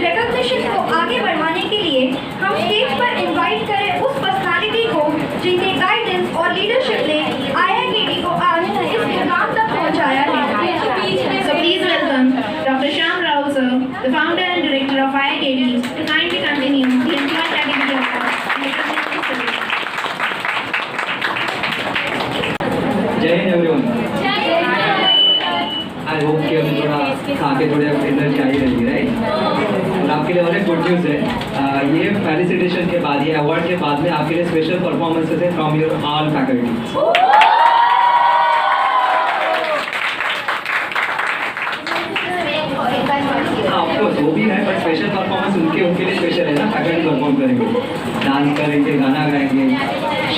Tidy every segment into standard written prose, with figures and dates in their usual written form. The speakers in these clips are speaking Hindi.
एंड रिकॉग्निशन को आगे बढ़ाने के लिए हम स्टेज पर इनवाइट करें उस पर्सनालिटी को जिनके गाइडेंस और लीडरशिप ने IIKT को आज इस मुकाम तक पहुंचाया है। So please welcome Dr. Shyam Rao sir, the founder and director of IIKT, to kindly continue the employee category of जय हिंद एवरीवन। आई होप कि अभी थोड़ा खा के थोड़े एनर्जी आई रहेगी, राइट। और आपके लिए और एक गुड न्यूज़ है, ये फेलिसिटेशन के बाद, ये अवार्ड के बाद में आपके लिए स्पेशल परफॉर्मेंसेस है from your all faculty. Of course वो भी है, पर स्पेशल परफॉर्मेंस उनके लिए स्पेशल है ना। फैकल्टी परफॉर्म करेंगे, डांस करेंगे, गाना गाएंगे,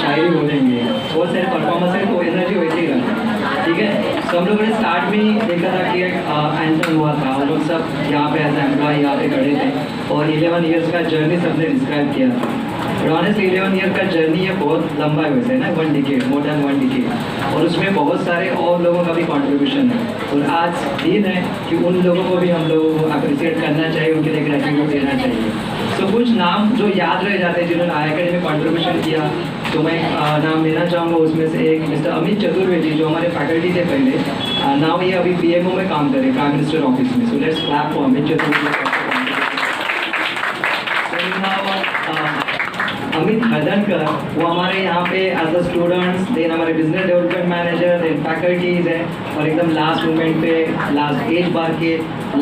शायरी बोलेंगे, बहुत सारे परफॉर्मेंस है, तो एनर्जी वैसे ही रहना, ठीक है। तो हम लोगों ने स्टार्ट में ही देखा था कि एक एंथम हुआ था, हम लोग सब यहाँ पे एज एम्प्लॉय यहाँ पे खड़े थे और 11 ईयर्स का जर्नी सबने डिस्क्राइब किया था। बट ऑनेस्टली 11 ईयर का जर्नी है बहुत लंबा है वैसे ना, 1 डिकेड, मोर देन 1 डिकेड, और उसमें बहुत सारे और लोगों का भी कंट्रीब्यूशन है। और आज दिन है कि उन लोगों को भी हम लोगों को अप्रिशिएट करना चाहिए, उनके लिए ग्रेटिट्यूड देना चाहिए। तो कुछ नाम जो याद रह जाते हैं जिन्होंने IIKT में कंट्रीब्यूशन किया, तो मैं नाम लेना चाहूँगा। उसमें से एक मिस्टर अमित चतुर्वेदी जो हमारे फैकल्टी थे पहले, नाउ ये अभी PMO में काम करे, प्राइम मिनिस्टर ऑफिस में। So let's clap for Amit Chaturvedi. Amit Hadankar, वो हमारे यहाँ पे एज अ स्टूडेंट्स, देन हमारे business development manager, then faculties है, और एकदम लास्ट मोमेंट पे, लास्ट एज बार के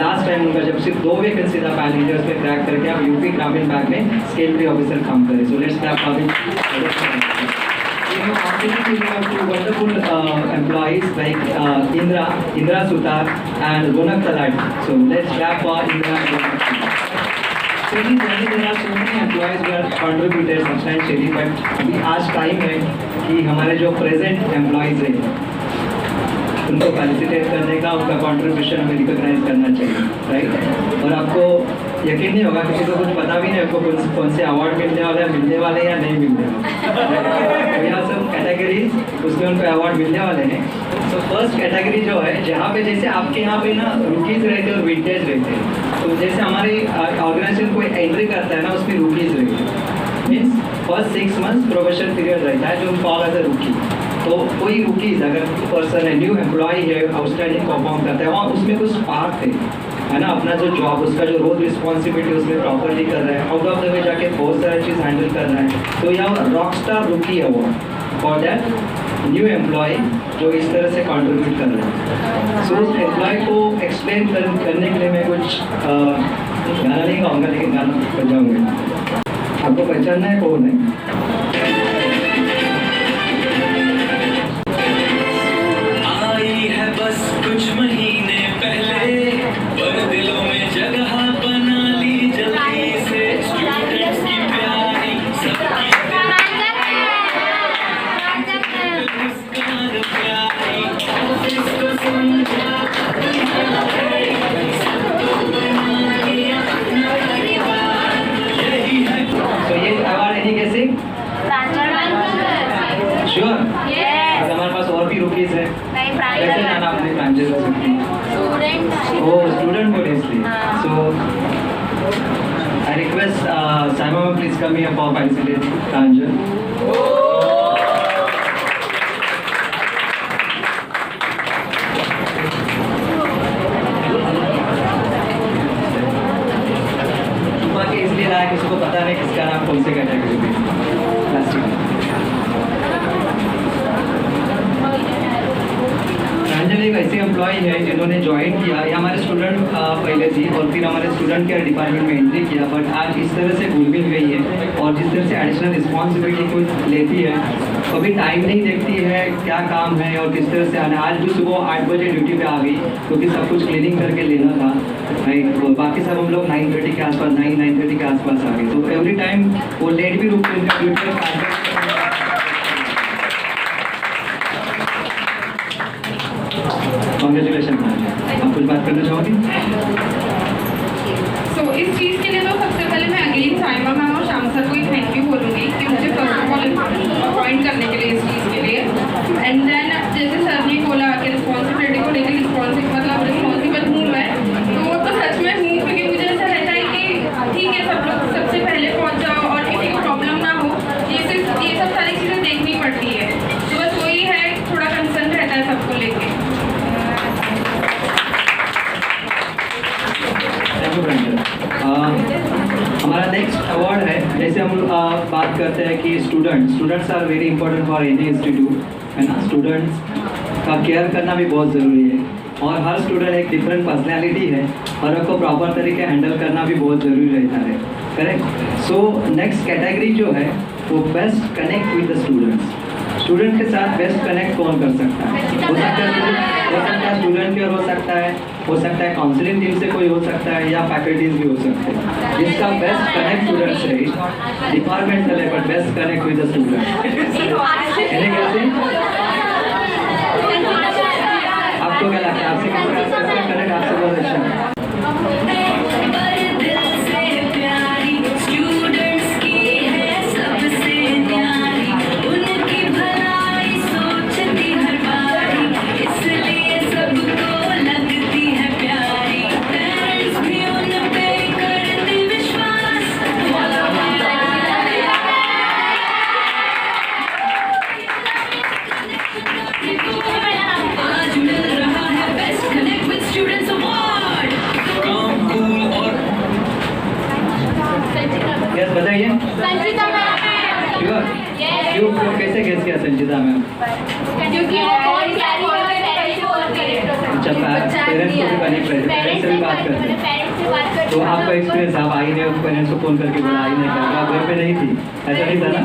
लास्ट टाइम उनका जब सिर्फ 2 वैकेंसी था पैनल लीडर्स में क्रैक करके आप यूपी ग्रामीण बैंक में स्केल 3 ऑफिसर काम करें। सो let's clap Amit. Wonderful employees like Indra Sutar and Ronak Talati. So let's clap for Indra and Ronak. So there are so many employees who have contributed substantially, but अभी आज टाइम है कि हमारे जो प्रेजेंट एम्प्लॉयज़ हैं उनको फेलिसिटेट करने का, उनका कंट्रीब्यूशन हमें रिकॉग्नाइज करना चाहिए, राइट। और आपको यकीन नहीं होगा, किसी को कुछ पता भी नहीं आपको कौन से अवार्ड मिलने वाले हैं, मिलने वाले या नहीं मिलने वाले। यहाँ सब कैटेगरीज, उसमें उनको अवार्ड मिलने वाले हैं। तो फर्स्ट कैटेगरी जो है, जहाँ पे जैसे आपके यहाँ पे ना रुकीज़ रहते हैं और विंटेज रहते हैं, तो जैसे हमारी ऑर्गेनाइजेशन कोई एंट्री करता है ना, उसमें रुकीज़ रहते हैं। Means first 6 months probation period रहता है, जो हम कॉल एज अ रुकी। तो कोई रुकीज़ अगर पर्सन है, न्यू एम्प्लॉय है, आउटस्टैंडिंग परफॉर्म करता है, वहाँ उसमें कुछ स्पार्क है ना, अपना जो जॉब, उसका जो रोल रिस्पॉन्सिबिलिटी उसमें प्रॉपरली कर रहा है, आउट ऑफ द वे जाके बहुत सारी चीज़ हैंडल कर रहा है, तो यह रॉक स्टार रुकी है वो फॉर दैट न्यू एम्प्लॉय जो इस तरह से कंट्रीब्यूट कर रहे हैं। सो उस एम्प्लॉय को एक्सप्लेन करने के लिए मैं कुछ गाना नहीं गाऊँगा, लेकिन गाना बजाऊँगा। आपको पहचानना है कौन है? बस कुछ महीने पहले पर दिलों में जगह बना ली जल्दी से, स्टूडेंट्स की प्यारी सबकी मुस्कान प्यारी, ऑफिस को समझा यही है। तो ये अवार्ड है कैसे? श्योर? हमारे पास और भी रुकीज है। कैसे जाना आपने प्रांजल? स्टूडेंट बोले इसलिए। So I request Simon please come here for felicitate Pranjal. इसलिए लाया कि उसको पता नहीं किसका नाम कौन से कैटेगरी में। प्रांजल एक ऐसे एम्प्लॉय है जिन्होंने ज्वाइन किया, ये हमारे स्टूडेंट पहले थी और फिर हमारे स्टूडेंट केयर डिपार्टमेंट में एंट्री किया, बट आज इस तरह से घुल मिल गई है और जिस तरह से एडिशनल रिस्पॉन्सिबिलिटी कुछ लेती है, कभी टाइम नहीं देखती है क्या काम है और किस तरह से आना। आज भी सुबह 8 बजे ड्यूटी पे आ गई क्योंकि सब कुछ क्लीनिंग करके लेना था, राइट। तो बाकी सब हम लोग 9:30 के आसपास, 9:30 के आसपास आ गए। तो एवरी टाइम वो लेट भी रुकते उनका ड्यूटी। कॉन्ग्रेचुलेशन। आप कुछ बात करना चाहोगी? सो इस चीज़ के लिए तो सबसे पहले मैं अगेन साइमा मैम और श्याम सर को ही थैंक यू बोलूँगी कि मुझे फर्स्ट ऑफ ऑल अपॉइंट करने के लिए इस चीज़ के लिए। एंड देन जैसे सर ने बोला कि रिस्पॉन्सिबिलिटी को लेकर रिस्पॉन्सिबल हूँ मैं, तो वो तो सच में हूँ, क्योंकि मुझे ऐसा रहता है कि बात करते हैं कि students are very important for any institute, है ना। स्टूडेंट्स का केयर करना भी बहुत ज़रूरी है, और हर स्टूडेंट एक डिफरेंट पर्सनैलिटी है, और उसको प्रॉपर तरीके हैंडल करना भी बहुत ज़रूरी रहता है, करेक्ट। सो नेक्स्ट कैटेगरी जो है वो best connect with the student के साथ बेस्ट कनेक्ट कौन कर सकता है? हो सकता है स्टूडेंट की ओर हो सकता है काउंसलिंग टीम से कोई हो सकता है, या फैकल्टीज भी हो सकते हैं। जिसका बेस्ट कनेक्ट स्टूडेंट से, departmental level best connect with the student, कैसे? आपको क्या लगता है? आपसे कनेक्ट आपसे बहुत अच्छा है। बताइए। संचिता मैम। क्यों कैसे गेस किया संचिता मैम? क्योंकि वो बहुत प्यारी अच्छा, पेरेंट्स को भी कनेक्ट करते, पेरेंट्स से भी बात करते हैं। तो आपका एक्सपीरियंस, आप आई ने पेरेंट्स को फोन करके बोला, आई ने कहा आप घर पे नहीं थी, ऐसा नहीं था ना?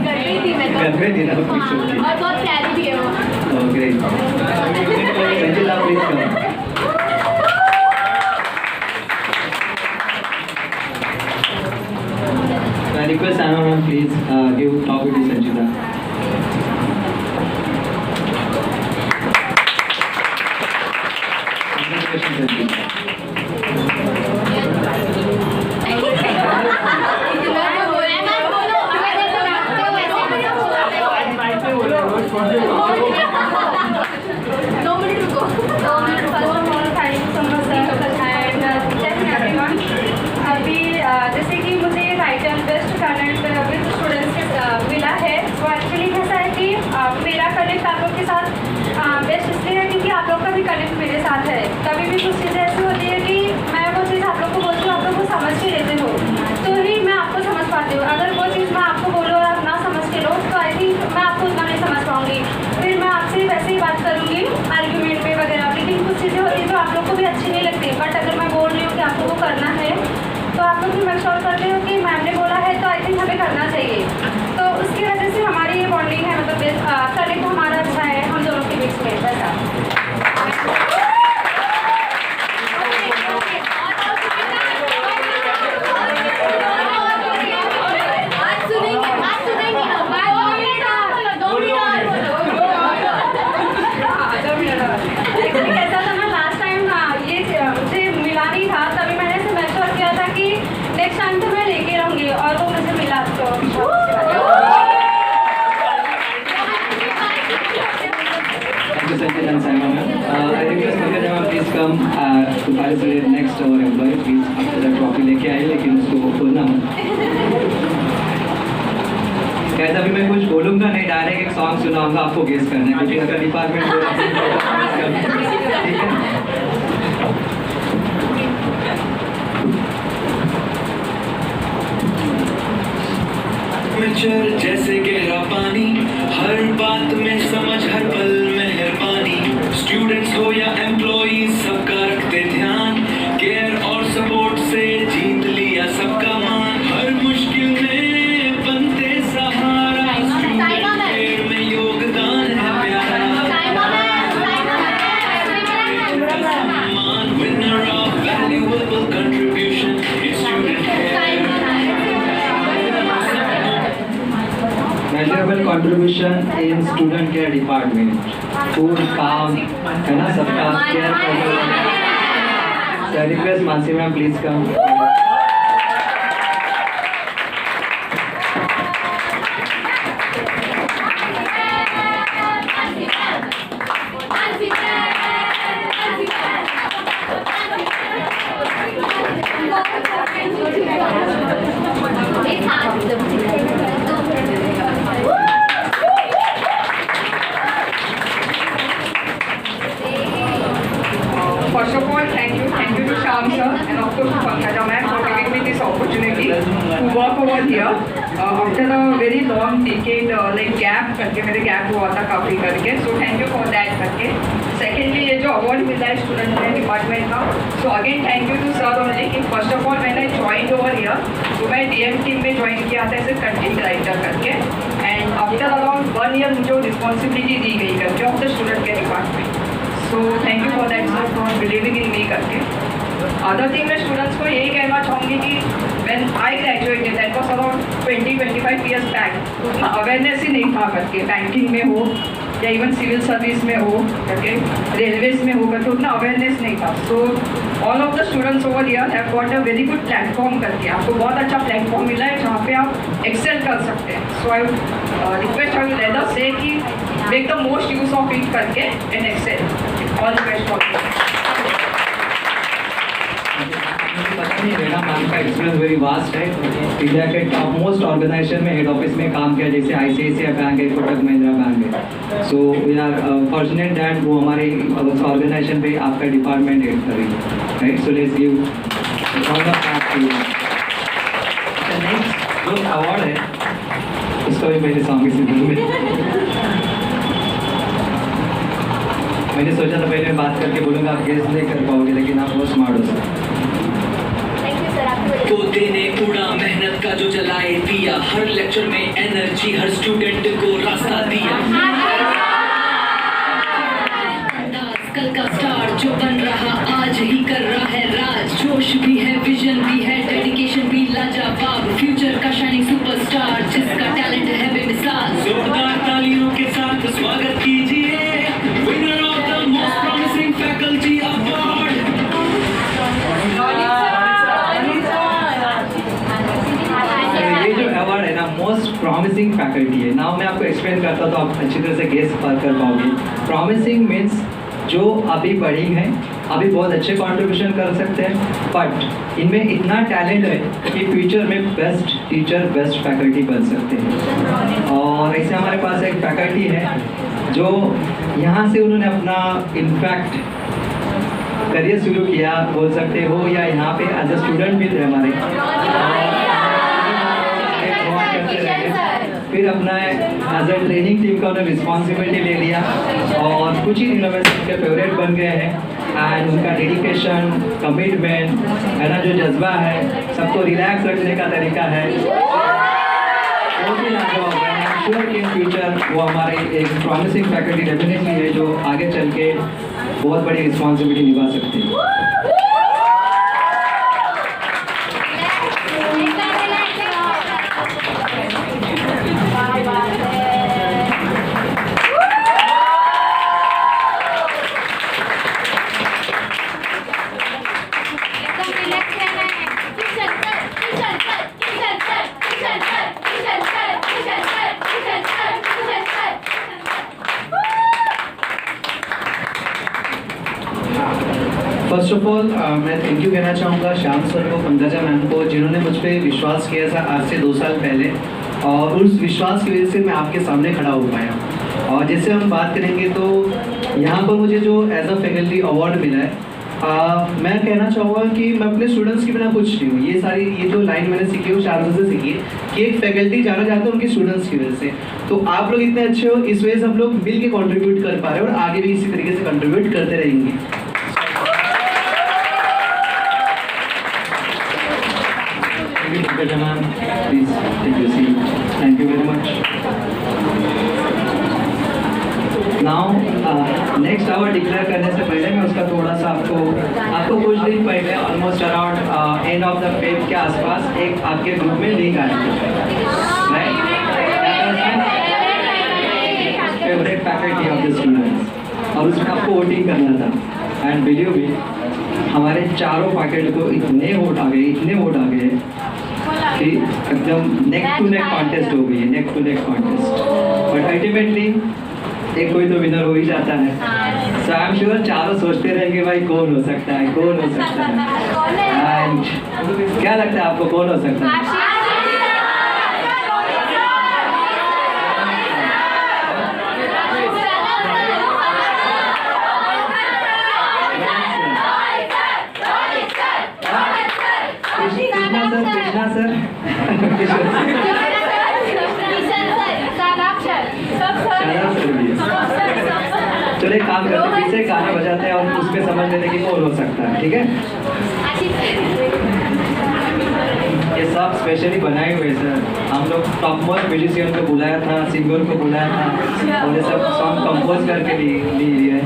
घर पे थी ना, और बहुत प्यारी भी है वो। ग्रेट। संचिता प्लीज करो। I request Anna ma'am please give talk to Sanjita. Congratulations Sanjita. अभी जैसे कि मुझे title best connect with students मिला है, वो एक्चुअली कैसा है कि मेरा कनेक्ट आप लोग के साथ बेस्ट इसलिए है क्योंकि आप लोग का भी कनेक्ट मेरे साथ है। कभी भी कुछ चीज़ें ऐसी होती है कि मैं वो चीज़ आप लोग को बोलती हूँ, आप लोग को समझ के लेते हो तो ही मैं आपको समझ पाती हूँ। अगर वो चीज़ मैं आपको बोलूँ और आप ना समझ के लो तो आई थिंक मैं आपको उतना नहीं समझ पाऊँगी, फिर मैं आपसे वैसे ही बात करूँगी आर्ग्यूमेंट में वगैरह। लेकिन कुछ चीज़ें होती हैं जो आप लोग को भी अच्छी नहीं लगती, बट अगर मैं बोल रही हूँ कि आपको वो करना है तो आप लोग भी मेक श्योर करते हो कि मैम ने बोला है तो आई थिंक हमें करना चाहिए। तो उसकी वजह से हमारी ये बॉन्डिंग है, मतलब कनेक्ट हमारा अच्छा है हम दोनों के बीच में, वैसा। ऐसा था ना लास्ट टाइम ये मुझे मिला नहीं था, तभी मैंने इसे मेक श्योर किया था कि नेक्स्ट टाइम तो मैं लेके रहूँगी, और वो मुझे मिला। तो Thank you Sanjita and Simon ma'am. I request Navya ma'am please come to participate next our employee please after that trophy लेके आए, लेकिन उसको खोलना मत। कैसा भी मैं कुछ बोलूँगा नहीं, डायरेक्ट एक सॉन्ग सुनाऊंगा, आपको गेस करना है, क्योंकि अगर डिपार्टमेंट ठीक है। चर जैसे गहरा पानी, हर बात में समझ, हर पल मेहरबानी। स्टूडेंट्स हो या एम्प्लॉइज सबका रखते ध्यान, केयर और सपोर्ट से जीत लिया सबका मान। हर मुश्किल में बनते सहारा, स्टूडेंट केयर में योगदान है प्यारा। सम्मान winner of valuable contribution is student care. Valuable contribution in student care department. Food, काम, है ना, सबका केयर करते हैं। So I request Mansi ma'am please come. First of all, thank you to Shyam sir and of course to Pankaj ma'am decade like gap करके मेरे गैप हुआ था काफ़ी करके, so thank you for that करके। सेकेंडली ये जो अवार्ड मिला है स्टूडेंट में डिपार्टमेंट का, so again thank you to sir only कि फर्स्ट ऑफ ऑल मैंने ज्वाइन ओवर ईयर, तो मैं DM टीम में ज्वाइन किया था एज ए कंटेंट राइटर करके, एंड आफ्टर अराउंड 1 ईयर मुझे रिस्पॉन्सिबिलिटी दी गई करके ऑफ द स्टूडेंट के department. So thank you for that sir for believing in me करके। अदर थिंग मैं स्टूडेंट्स को यही कहना चाहूँगी कि when I graduated that was around 20-25 years back, उतना अवेयरनेस ही नहीं था करके, बैंकिंग में हो या इवन सिविल सर्विस में हो करके, रेलवेज में हो करके उतना अवेयरनेस नहीं था। So all of the students over here have got a very good platform करके, आपको बहुत अच्छा प्लेटफॉर्म मिला है जहाँ पे आप एक्सेल कर सकते हैं। So I request I will rather से कि make the most use of it करके and excel. All the best for you. मुझे पता नहीं, मेरा मैम का एक्सपीरियंस वेरी वास्ट है। इंडिया के टॉप मोस्ट ऑर्गेनाइजेशन में हेड ऑफिस में काम किया, जैसे ICICI बैंक है, कोटक महिंद्रा बैंक है। So we are fortunate that वो हमारे ऑर्गेनाइजेशन पे आपका डिपार्टमेंट हेड करेगी, right. So let's give next जो अवार्ड है उसका भी मेरे सॉन्ग से मैंने सोचा था पहले बात करके बोलूँगा आप गेस नहीं कर पाओगे, लेकिन आप बहुत स्मार्ट हो सकते। तोते ने उड़ा मेहनत का जो जलाए दिया, हर लेक्चर में एनर्जी हर स्टूडेंट को रास्ता दिया। कल का स्टार जो बन रहा आज ही कर रहा है राज, जोश भी है विजन भी है डेडिकेशन भी लाजवाब, फ्यूचर का शाइनिंग सुपरस्टार जिसका टैलेंट है बेमिसाल। जोरदार तालियों के साथ स्वागत कीजिए winner of the most promising faculty award. ये जो अवार्ड है ना मोस्ट प्रॉमिसिंग फैकल्टी है ना, मैं आपको एक्सप्लेन करता तो आप अच्छी तरह से गेस कर पाओगे। प्रॉमिसिंग मीन्स जो अभी पढ़ी हैं, अभी बहुत अच्छे कंट्रीब्यूशन कर सकते हैं, बट इनमें इतना टैलेंट है कि फ्यूचर में बेस्ट टीचर बेस्ट फैकल्टी बन सकते हैं। और ऐसे हमारे पास एक फैकल्टी है जो यहाँ से उन्होंने अपना इनफैक्ट करियर शुरू किया बोल सकते हो, या यहाँ पे एज अ स्टूडेंट भी थे हमारे, फिर अपना एज अ ट्रेनिंग टीम का उन्होंने रिस्पॉन्सिबिलिटी ले लिया और कुछ ही यूनिवर्सिटी के फेवरेट बन गए हैं। एंड उनका डेडिकेशन, कमिटमेंट है ना, जो जज्बा है, सबको रिलैक्स रखने का तरीका है, वो भी लाजवाब है। आई एम श्योर कि इन फ्यूचर वो हमारे एक प्रॉमिसिंग फैकल्टी डेफिनेटली है जो आगे चल के बहुत बड़ी रिस्पॉन्सिबिलिटी निभा सकती है। फर्स्ट ऑफ ऑल मैं थैंक यू कहना चाहूँगा श्याम सर को, पंकजा मैम को, जिन्होंने मुझ पर विश्वास किया था आज से 2 साल पहले, और उस विश्वास की वजह से मैं आपके सामने खड़ा हो पाया। और जैसे हम बात करेंगे तो यहाँ पर मुझे जो एज अ फैकल्टी अवार्ड मिला है, मैं कहना चाहूँगा कि मैं अपने स्टूडेंट्स के बिना कुछ नहीं हूँ। ये जो लाइन मैंने सीखी है वो शाम से सीखी है कि एक फैकल्टी जाना चाहता है उनके स्टूडेंट्स की वजह से। तो आप लोग इतने अच्छे हो, इस वजह से हम लोग मिल के कॉन्ट्रीब्यूट कर पा रहे हैं और आगे भी इसी तरीके से कंट्रीब्यूट करते रहेंगे। Please take your seat. Thank you very much. Now, next hour declare करने से पहले मैं उसका थोड़ा सा आपको कुछ दिन पहले almost around end of the Feb के आसपास एक आपके ग्रुप में लिंक आया, right? Favourite faculty of the students, और उसमें आपको वोटिंग करना था। एंड बिलीव मी, हमारे चारों फैकल्टी को इतने वोट आ गए कि एकदम नेक टू नेक कॉन्टेस्ट हो गई है, neck to neck contest. But ultimately एक कोई तो विनर हो ही जाता है। सो आई एम श्योर चारों सोचते रहेंगे भाई कौन हो सकता है। एंड क्या लगता है आपको कौन हो सकता है? कृष्णा सर चले काम करते पीछे गाना बजाते हैं और उसमें समझ लेते कि कौन हो सकता है, ठीक है। ये सब स्पेशली बनाए हुए सर, हम लोग टॉप मोस्ट म्यूजिशियन को बुलाया था, सिंगर को बुलाया था और ये सब सॉन्ग कंपोज करके लिए है।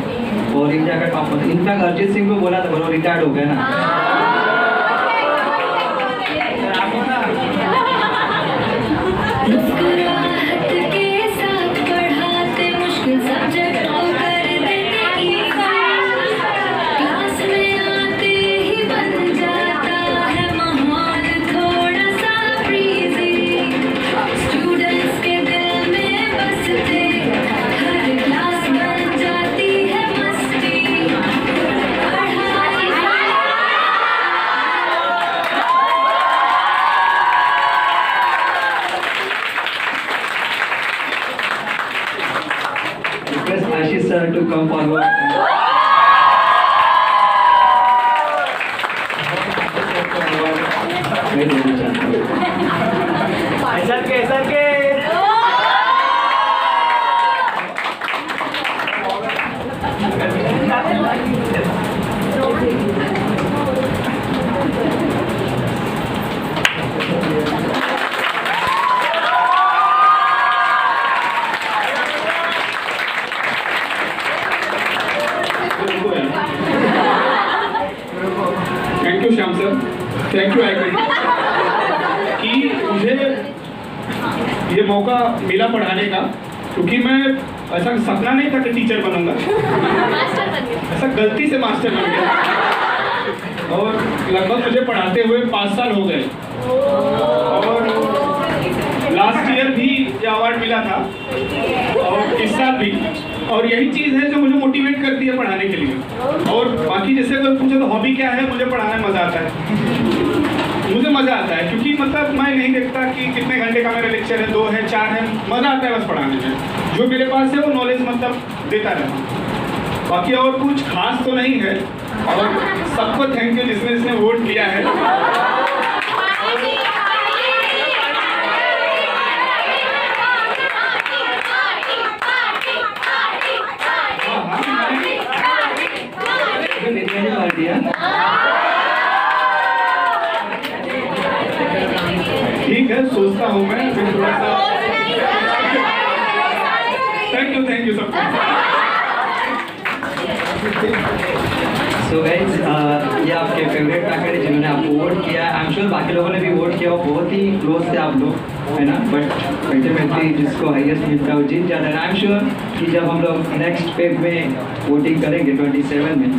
और इंडिया का top most, in fact Arijit Singh को बोला था, वो रिटायर्ड हो गए ना। Request Ashish sir to come forward. Thank you Shyam sir, thank you कि मुझे ये मौका मिला पढ़ाने का, क्योंकि मैं ऐसा सपना नहीं था कि टीचर बनूंगा, ऐसा गलती से मास्टर बन गया। और लगभग मुझे पढ़ाते हुए 5 साल हो गए और लास्ट ईयर भी ये अवार्ड मिला था और इस साल भी। और यही चीज़ है जो मुझे मोटिवेट करती है पढ़ाने के लिए। और बाकी जैसे अगर पूछे तो हॉबी क्या है, मुझे पढ़ाने में मज़ा आता है, मुझे मज़ा आता है, क्योंकि मतलब मैं नहीं देखता कि कितने घंटे का मेरा लेक्चर है, 2 है 4 है, मज़ा आता है बस पढ़ाने में। जो मेरे पास है वो नॉलेज मतलब देता रहना, बाकी और कुछ खास तो नहीं है। और सबको थैंक यू जिसने वोट किया है। ठीक है, सोचता हूँ मैं फिर थोड़ा सा। थैंक यू सबको। सो गाइज, ये आपके फेवरेट फैकल्टी जिन्होंने आपको वोट किया, आई एम श्योर बाकी लोगों ने भी वोट किया, वो बहुत ही क्लोज थे आप लोग, है ना। बट अल्टीमेटली जिसको हाईएस्ट मिलता है वो जीत जाता है। आई एम श्योर कि जब हम लोग नेक्स्ट पेज में वोटिंग करेंगे 27 में,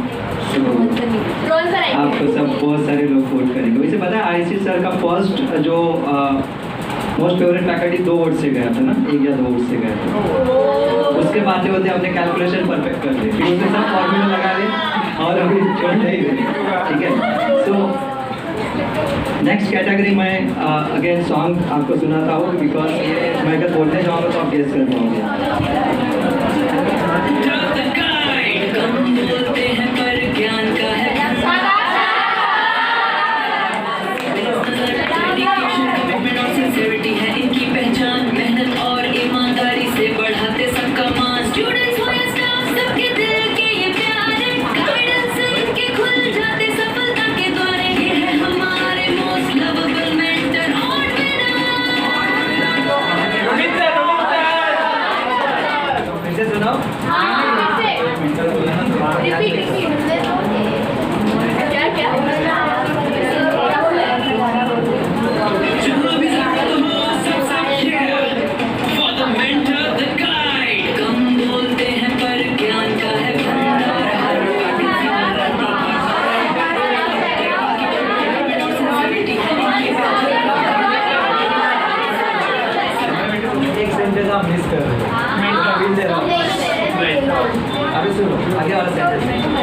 तो आपको सब बहुत सारे लोग वोट करेंगे। वैसे पता है आईसी सर का फर्स्ट जो मोस्ट फेवरेट फैकल्टी 2 वोट से गया था ना, 1 या 2 वोट से गया था। उसके बाद होते हमने कैलकुलेशन परफेक्ट कर ली, फिर उसमें सब फॉर्मूला लगा दिए और अभी छोड़ नहीं रहे, ठीक है। सो नेक्स्ट कैटेगरी में अगेन सॉन्ग आपको सुनाता हूँ, बिकॉज ये मैं अगर बोलने जाऊँगा तो आप गेस कर पाओगे।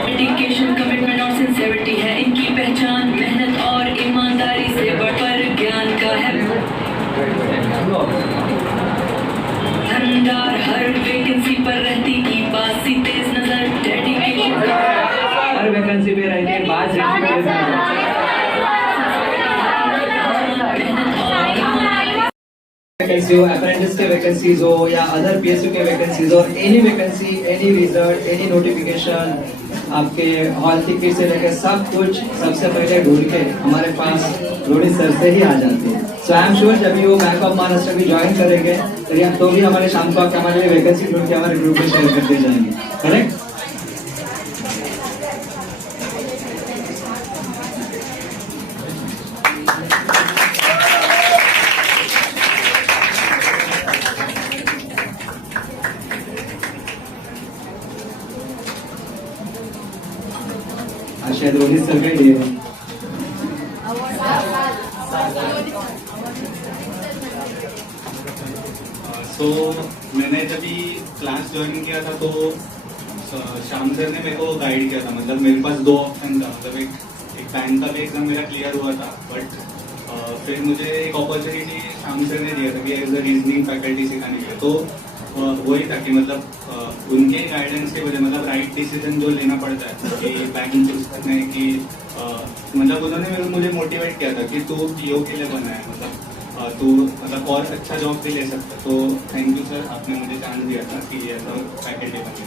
डेडिकेशन, कमिटमेंट और सिंसियरिटी है इनकी पहचान, मेहनत और ईमानदारी से बढ़कर ज्ञान का है भंडार। हर वैकेंसी पर रहती की बासी तेज नजर, डेडिकेशन हर वैकेंसी पे रहती है बात। वैकेंसी हो, अप्रेंटिस के वैकेंसीज हो या अदर पीएसयू के वैकेंसीज हो, any vacancy, any result, any notification, आपके हॉल टिकट से लेकर सब कुछ सबसे पहले ढूंढ के हमारे पास रोडी सर से ही आ जाती है। सो आई एम श्योर जब भी वो बैंक ऑफ महाराष्ट्र भी ज्वाइन करेंगे तो भी हमारे शाम को आके हमारे लिए वैकेंसी ढूंढ के हमारे ग्रुप में शेयर करते जाएंगे, करेक्ट? शायद रोहित सर का ही है। तो मैंने जब भी क्लास ज्वाइन किया था तो श्याम सर ने मेरे को गाइड किया था। मतलब मेरे पास दो ऑप्शन था, मतलब एक बैंक का भी एग्जाम मेरा क्लियर हुआ था, बट फिर मुझे एक अपॉर्चुनिटी श्याम सर ने दिया था कि एज अ रीजनिंग फैकल्टी सिखाने के लिए। तो वही था कि मतलब उनके गाइडेंस की वजह, मतलब राइट डिसीजन जो लेना पड़ता है कि बैंक चूज करने की, मतलब उन्होंने मुझे मोटिवेट किया था कि तू पीओ के लिए बना है, मतलब तू मतलब और अच्छा जॉब भी ले सकता। तो थैंक यू सर, आपने मुझे चांस दिया था कि ऐसा फैकल्टी बने।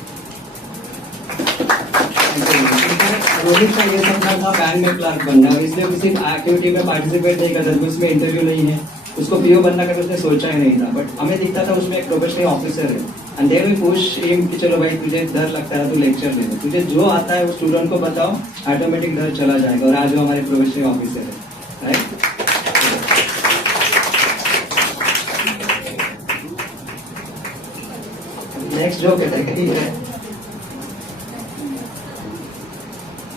रोहित का ये सपना था बैंक में क्लर्क बनना, इसलिए किसी एक्टिविटी में पार्टिसिपेट नहीं करता था, उसमें इंटरव्यू नहीं है, उसको पीओ बनना का उसने सोचा ही नहीं था। बट हमें दिखता था उसमें एक प्रोफेशनल ऑफिसर है, and they will push him कि चलो भाई तुझे डर लगता है तो लेक्चर दे दो, तुझे जो आता है वो स्टूडेंट को बताओ, ऑटोमेटिक डर चला जाएगा। और आज वो हमारे प्रोफेशनल ऑफिसर है, राइट? नेक्स्ट जो कैटेगरी है,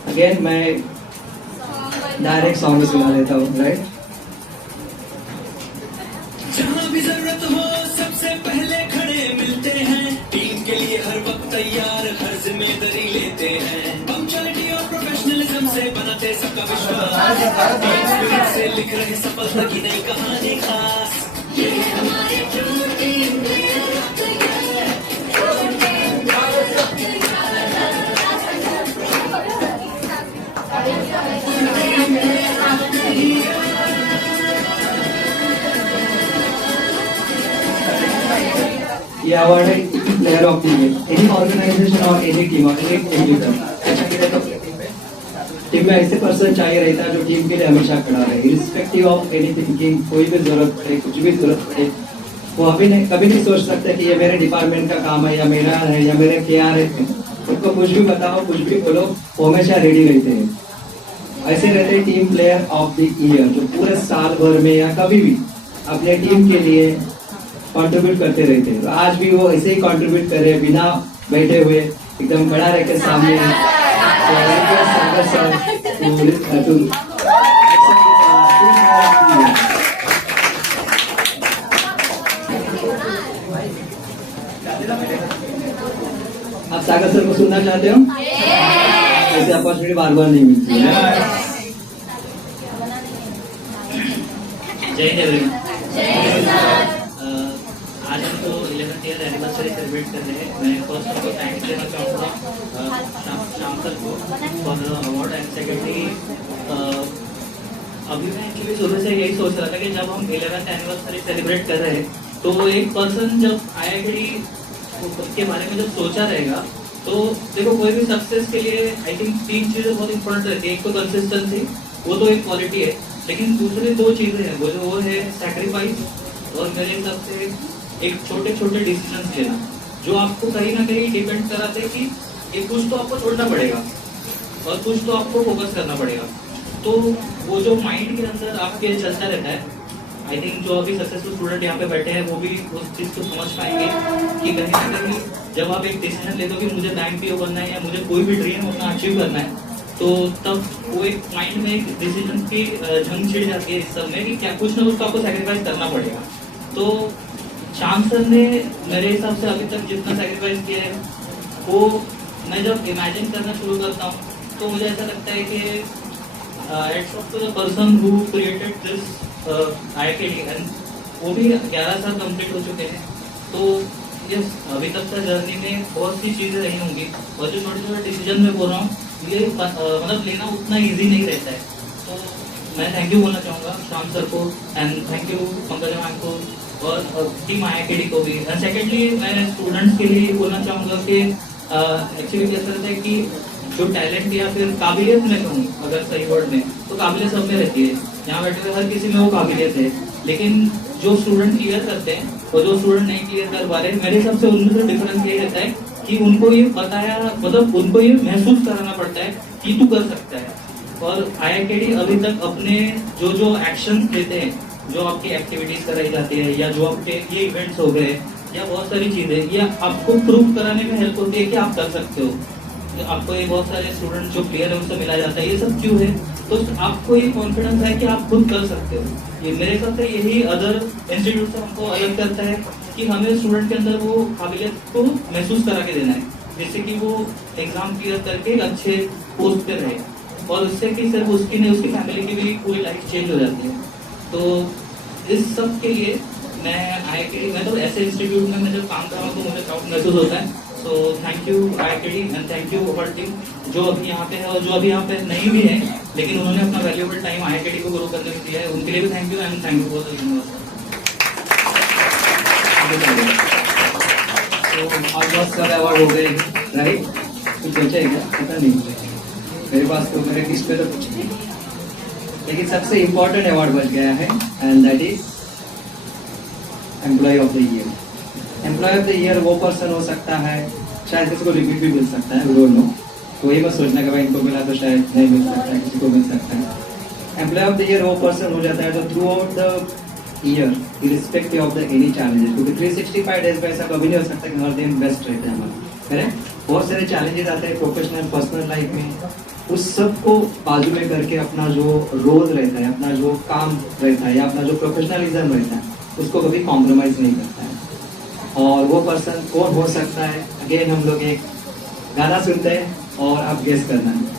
अगेन मैं डायरेक्ट सॉन्ग सुना देता हूँ, राइट? जहाँ भी जरूरत हो सबसे पहले खड़े मिलते हैं, टीम के लिए हर वक्त तैयार, हर जिम्मेदारी लेते हैं, पंक्चुअलिटी और प्रोफेशनलिज्म से बनाते सबका विश्वास, टीम स्पिरिट से लिख रहे सफलता की नई कहानी खास। ये हमारी ट्रू टीम ये अवार्ड है player of the year, any organization और एनी टीम और एनी इंडिविजुअल। टीम में ऐसे पर्सन चाहिए रहता है जो टीम के लिए हमेशा खड़ा रहे, इरिस्पेक्टिव ऑफ एनीथिंग, कि कोई भी जरूरत पड़े, कुछ भी जरूरत पड़े, वो कभी नहीं सोच सकते कि ये मेरे डिपार्टमेंट का काम है या मेरा है या मेरे क्या है। उनको कुछ भी बताओ, कुछ भी बोलो, वो हमेशा रेडी रहते हैं। ऐसे रहते हैं team player of the year, जो पूरे साल भर में या कभी भी अपने टीम के लिए कंट्रीब्यूट करते रहते हैं। तो आज भी वो ऐसे ही कंट्रीब्यूट कर रहे हैं, बिना बैठे हुए, एकदम खड़ा रह के सामने। आप सागर सर को सुनना चाहते हो? ऐसे अपॉर्चुनिटी बार बार नहीं मिलती है। जय देव। आज हम तो 11th ईयर एनिवर्सरी सेलिब्रेट कर रहे हैं। मैं फर्स्ट ऑफ ऑल थैंक्स देना चाहूँगा श्याम सर को for the award, and secondly अभी मैं एक्चुअली शुरू से यही सोच रहा था कि जब हम 11th एनिवर्सरी सेलिब्रेट कर रहे हैं तो एक पर्सन जब IIT के बारे में जब सोचा रहेगा, तो देखो कोई भी सक्सेस के लिए आई थिंक 3 चीज़ें बहुत इंपॉर्टेंट रहती है। एक तो कंसिस्टेंसी, वो तो एक क्वालिटी है, लेकिन दूसरी 2 चीज़ें हैं, वो है सैक्रिफाइस, और मेरे हिसाब से एक छोटे छोटे डिसीजंस लेना, जो आपको कहीं ना कहीं डिपेंड कराते हैं कि एक कुछ तो आपको छोड़ना पड़ेगा और कुछ तो आपको फोकस करना पड़ेगा। तो वो जो माइंड के अंदर आपके चलता रहता है, आई थिंक जो अभी सक्सेसफुल स्टूडेंट यहाँ पे बैठे हैं वो भी उस चीज़ को समझ पाएंगे कि कहीं ना कहीं जब आप एक डिसीजन लेते हो कि मुझे बैंक पीओ बनना है या मुझे कोई भी ड्रीम अपना अचीव करना है, तो तब वो एक माइंड में एक डिसीजन की झंग छिड़ जाती है इस सब में कि क्या कुछ ना कुछ तो आपको सेक्रीफाइस करना पड़ेगा। तो श्याम सर ने मेरे हिसाब से अभी तक जितना सेक्रीफाइस किया है, वो मैं जब इमेजिन करना शुरू करता हूँ तो मुझे ऐसा लगता है कि heads of to the person who created this IIT, and वो भी 11 साल कंप्लीट हो चुके हैं। तो यस, अभी तक का जर्नी में बहुत सी चीज़ें रही होंगी, और जो छोटे छोटे डिसीजन में बोल रहा हूँ ये मतलब लेना उतना ईजी नहीं रहता है। तो मैं थैंक यू बोलना चाहूँगा श्याम सर को, and thank you Pankaja ma'am को और टीम IITD को भी। एंड सेकेंडली मैं स्टूडेंट्स के लिए बोलना चाहूँगा कि एक्चुअली कैसा रहता है कि जो टैलेंट या फिर काबिलियत में कहूँ अगर सही वर्ड में, तो काबिलियत सब में रहती है। यहाँ बैठे हुए हर किसी में वो काबिलियत है, लेकिन जो स्टूडेंट क्लियर करते हैं और जो स्टूडेंट नहीं क्लियर कर पा रहे, मेरे हिसाब से उनमें से डिफरेंस ये रहता है कि उनको ये बताया, मतलब उनको ये महसूस कराना पड़ता है कि तू कर सकता है। और IITD अभी तक अपने जो एक्शन लेते हैं, जो आपकी एक्टिविटीज कराई जाती है या जो आपके ये इवेंट्स हो गए या बहुत सारी चीजें, ये आपको प्रूव कराने में हेल्प होती है कि आप कर सकते हो। तो आपको ये बहुत सारे स्टूडेंट जो क्लियर है उनसे मिला जाता है, ये सब क्यों है? तो आपको ये कॉन्फिडेंस है कि आप खुद कर सकते हो। ये मेरे हिसाब से यही अदर इंस्टीट्यूट से हमको अलग करता है कि हमें स्टूडेंट के अंदर वो काबिलियत को महसूस करा के देना है, जिससे कि वो एग्जाम क्लियर करके अच्छे पोस्ट पे रहे, और उससे कि सिर्फ उसकी नहीं, उसकी फैमिली की भी पूरी लाइफ चेंज हो जाती है। तो इस सब के लिए मैं तो ऐसे इंस्टीट्यूट में मैं जब काम कर रहा हूँ तो मुझे प्राउड महसूस होता है। सो thank you IITD and thank you our team जो अभी यहाँ पे है और जो अभी यहाँ पे नहीं भी है, लेकिन उन्होंने अपना वैल्यूएबल टाइम IITD को ग्रो करने में दिया है, उनके लिए भी thank you and thank you for the university. तो आज बहुत सारे अवार्ड हो गए, राइट? कुछ बचे हैं क्या? पता नहीं मेरे पास, तो मेरे किस पे तो कुछ नहीं, लेकिन सबसे इम्पोर्टेंट अवार्ड बच गया है and that is employ of the year. Employ of the year वो पर्सन हो सकता है, शायद किसी को रिपीट भी मिल सकता है, वी डोंट नो। तो ये मत सोचना कि भाई इनको मिला तो शायद नहीं मिल सकता है, किसी को मिल सकता है। एम्प्लॉय ऑफ द ईयर वो पर्सन हो जाता है जो through out the year irrespective of the any challenges, क्योंकि 365 डेज में ऐसा कभी नहीं हो सकता कि हर दिन बेस्ट रहते हैं हमारे, करेक्ट? बहुत सारे चैलेंजेस आते हैं प्रोफेशनल पर्सनल लाइफ में, उस सब को बाजू में करके अपना जो रोल रहता है, अपना जो काम रहता है या अपना जो प्रोफेशनलिज्म रहता है, उसको कभी कॉम्प्रोमाइज नहीं करता है। और वो पर्सन कौन हो सकता है? अगेन हम लोग एक गाना सुनते हैं और आप गेस करना है।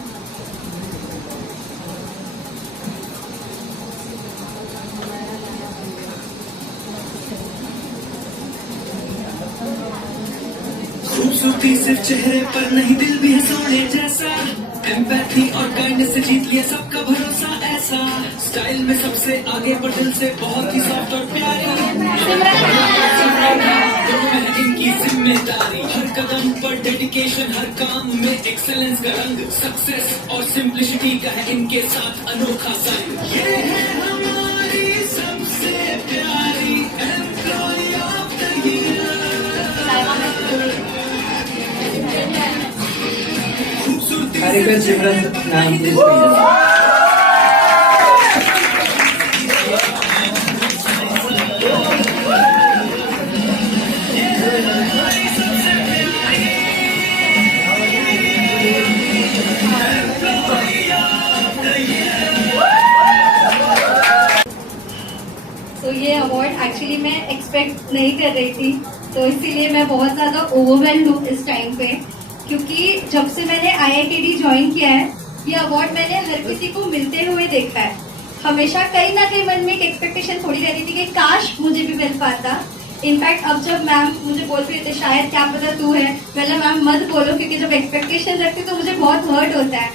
खूबसूरती सिर्फ चेहरे पर नहीं, दिल भी है सोने जैसा। एम्पैथी और काइंडनेस से जीत लिया सबका भरोसा ऐसा। स्टाइल में सबसे आगे पर दिल से बहुत ही सॉफ्ट और प्यारी। इनकी जिम्मेदारी, हर कदम पर डेडिकेशन, हर काम में एक्सेलेंस का रंग। सक्सेस और सिंप्लिसिटी का है इनके साथ अनोखा संग। ये है हमारी सबसे प्यारी employ of the year. I request Simran ma'am please. तो ये अवार्ड एक्चुअली मैं एक्सपेक्ट नहीं कर रही थी, तो इसीलिए मैं बहुत ज़्यादा ओवरवेल्ड हूँ इस टाइम पे, क्योंकि जब से मैंने IITD ज्वाइन किया है, ये अवार्ड मैंने हर किसी को मिलते हुए देखा है। हमेशा कहीं ना कहीं मन में एक एक्सपेक्टेशन थोड़ी रहती थी कि काश मुझे भी मिल पाता। इनफैक्ट अब जब मैम मुझे बोलते थे शायद क्या पता तू है, मतलब मैम मत बोलो, क्योंकि जब एक्सपेक्टेशन रखती तो मुझे बहुत हर्ट होता है।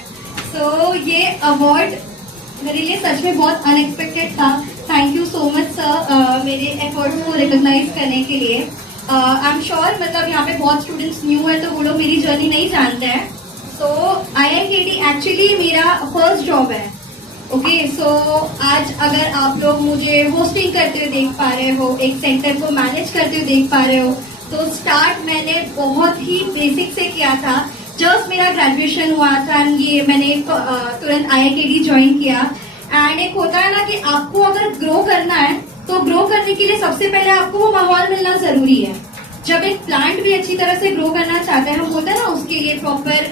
सो ये अवार्ड मेरे लिए सच में बहुत अनएक्सपेक्टेड था। Thank you so much sir मेरे एफर्ट्स को रिकॉग्नाइज करने के लिए। आई एम श्योर मतलब यहाँ पे बहुत स्टूडेंट्स न्यू है तो वो लोग मेरी जर्नी नहीं जानते हैं। सो IITD एक्चुअली मेरा फर्स्ट जॉब है। ओके सो आज अगर आप लोग मुझे होस्टिंग करते हुए देख पा रहे हो, एक सेंटर को मैनेज करते हुए देख पा रहे हो, तो स्टार्ट मैंने बहुत ही बेसिक से किया था। जस्ट मेरा ग्रेजुएशन हुआ था एंड ये मैंने तुरंत IITD ज्वाइन किया। एंड एक होता है ना कि आपको अगर ग्रो करना है तो ग्रो करने के लिए सबसे पहले आपको वो माहौल मिलना जरूरी है। जब एक प्लांट भी अच्छी तरह से ग्रो करना चाहते हैं, हम होता है ना, उसके लिए प्रॉपर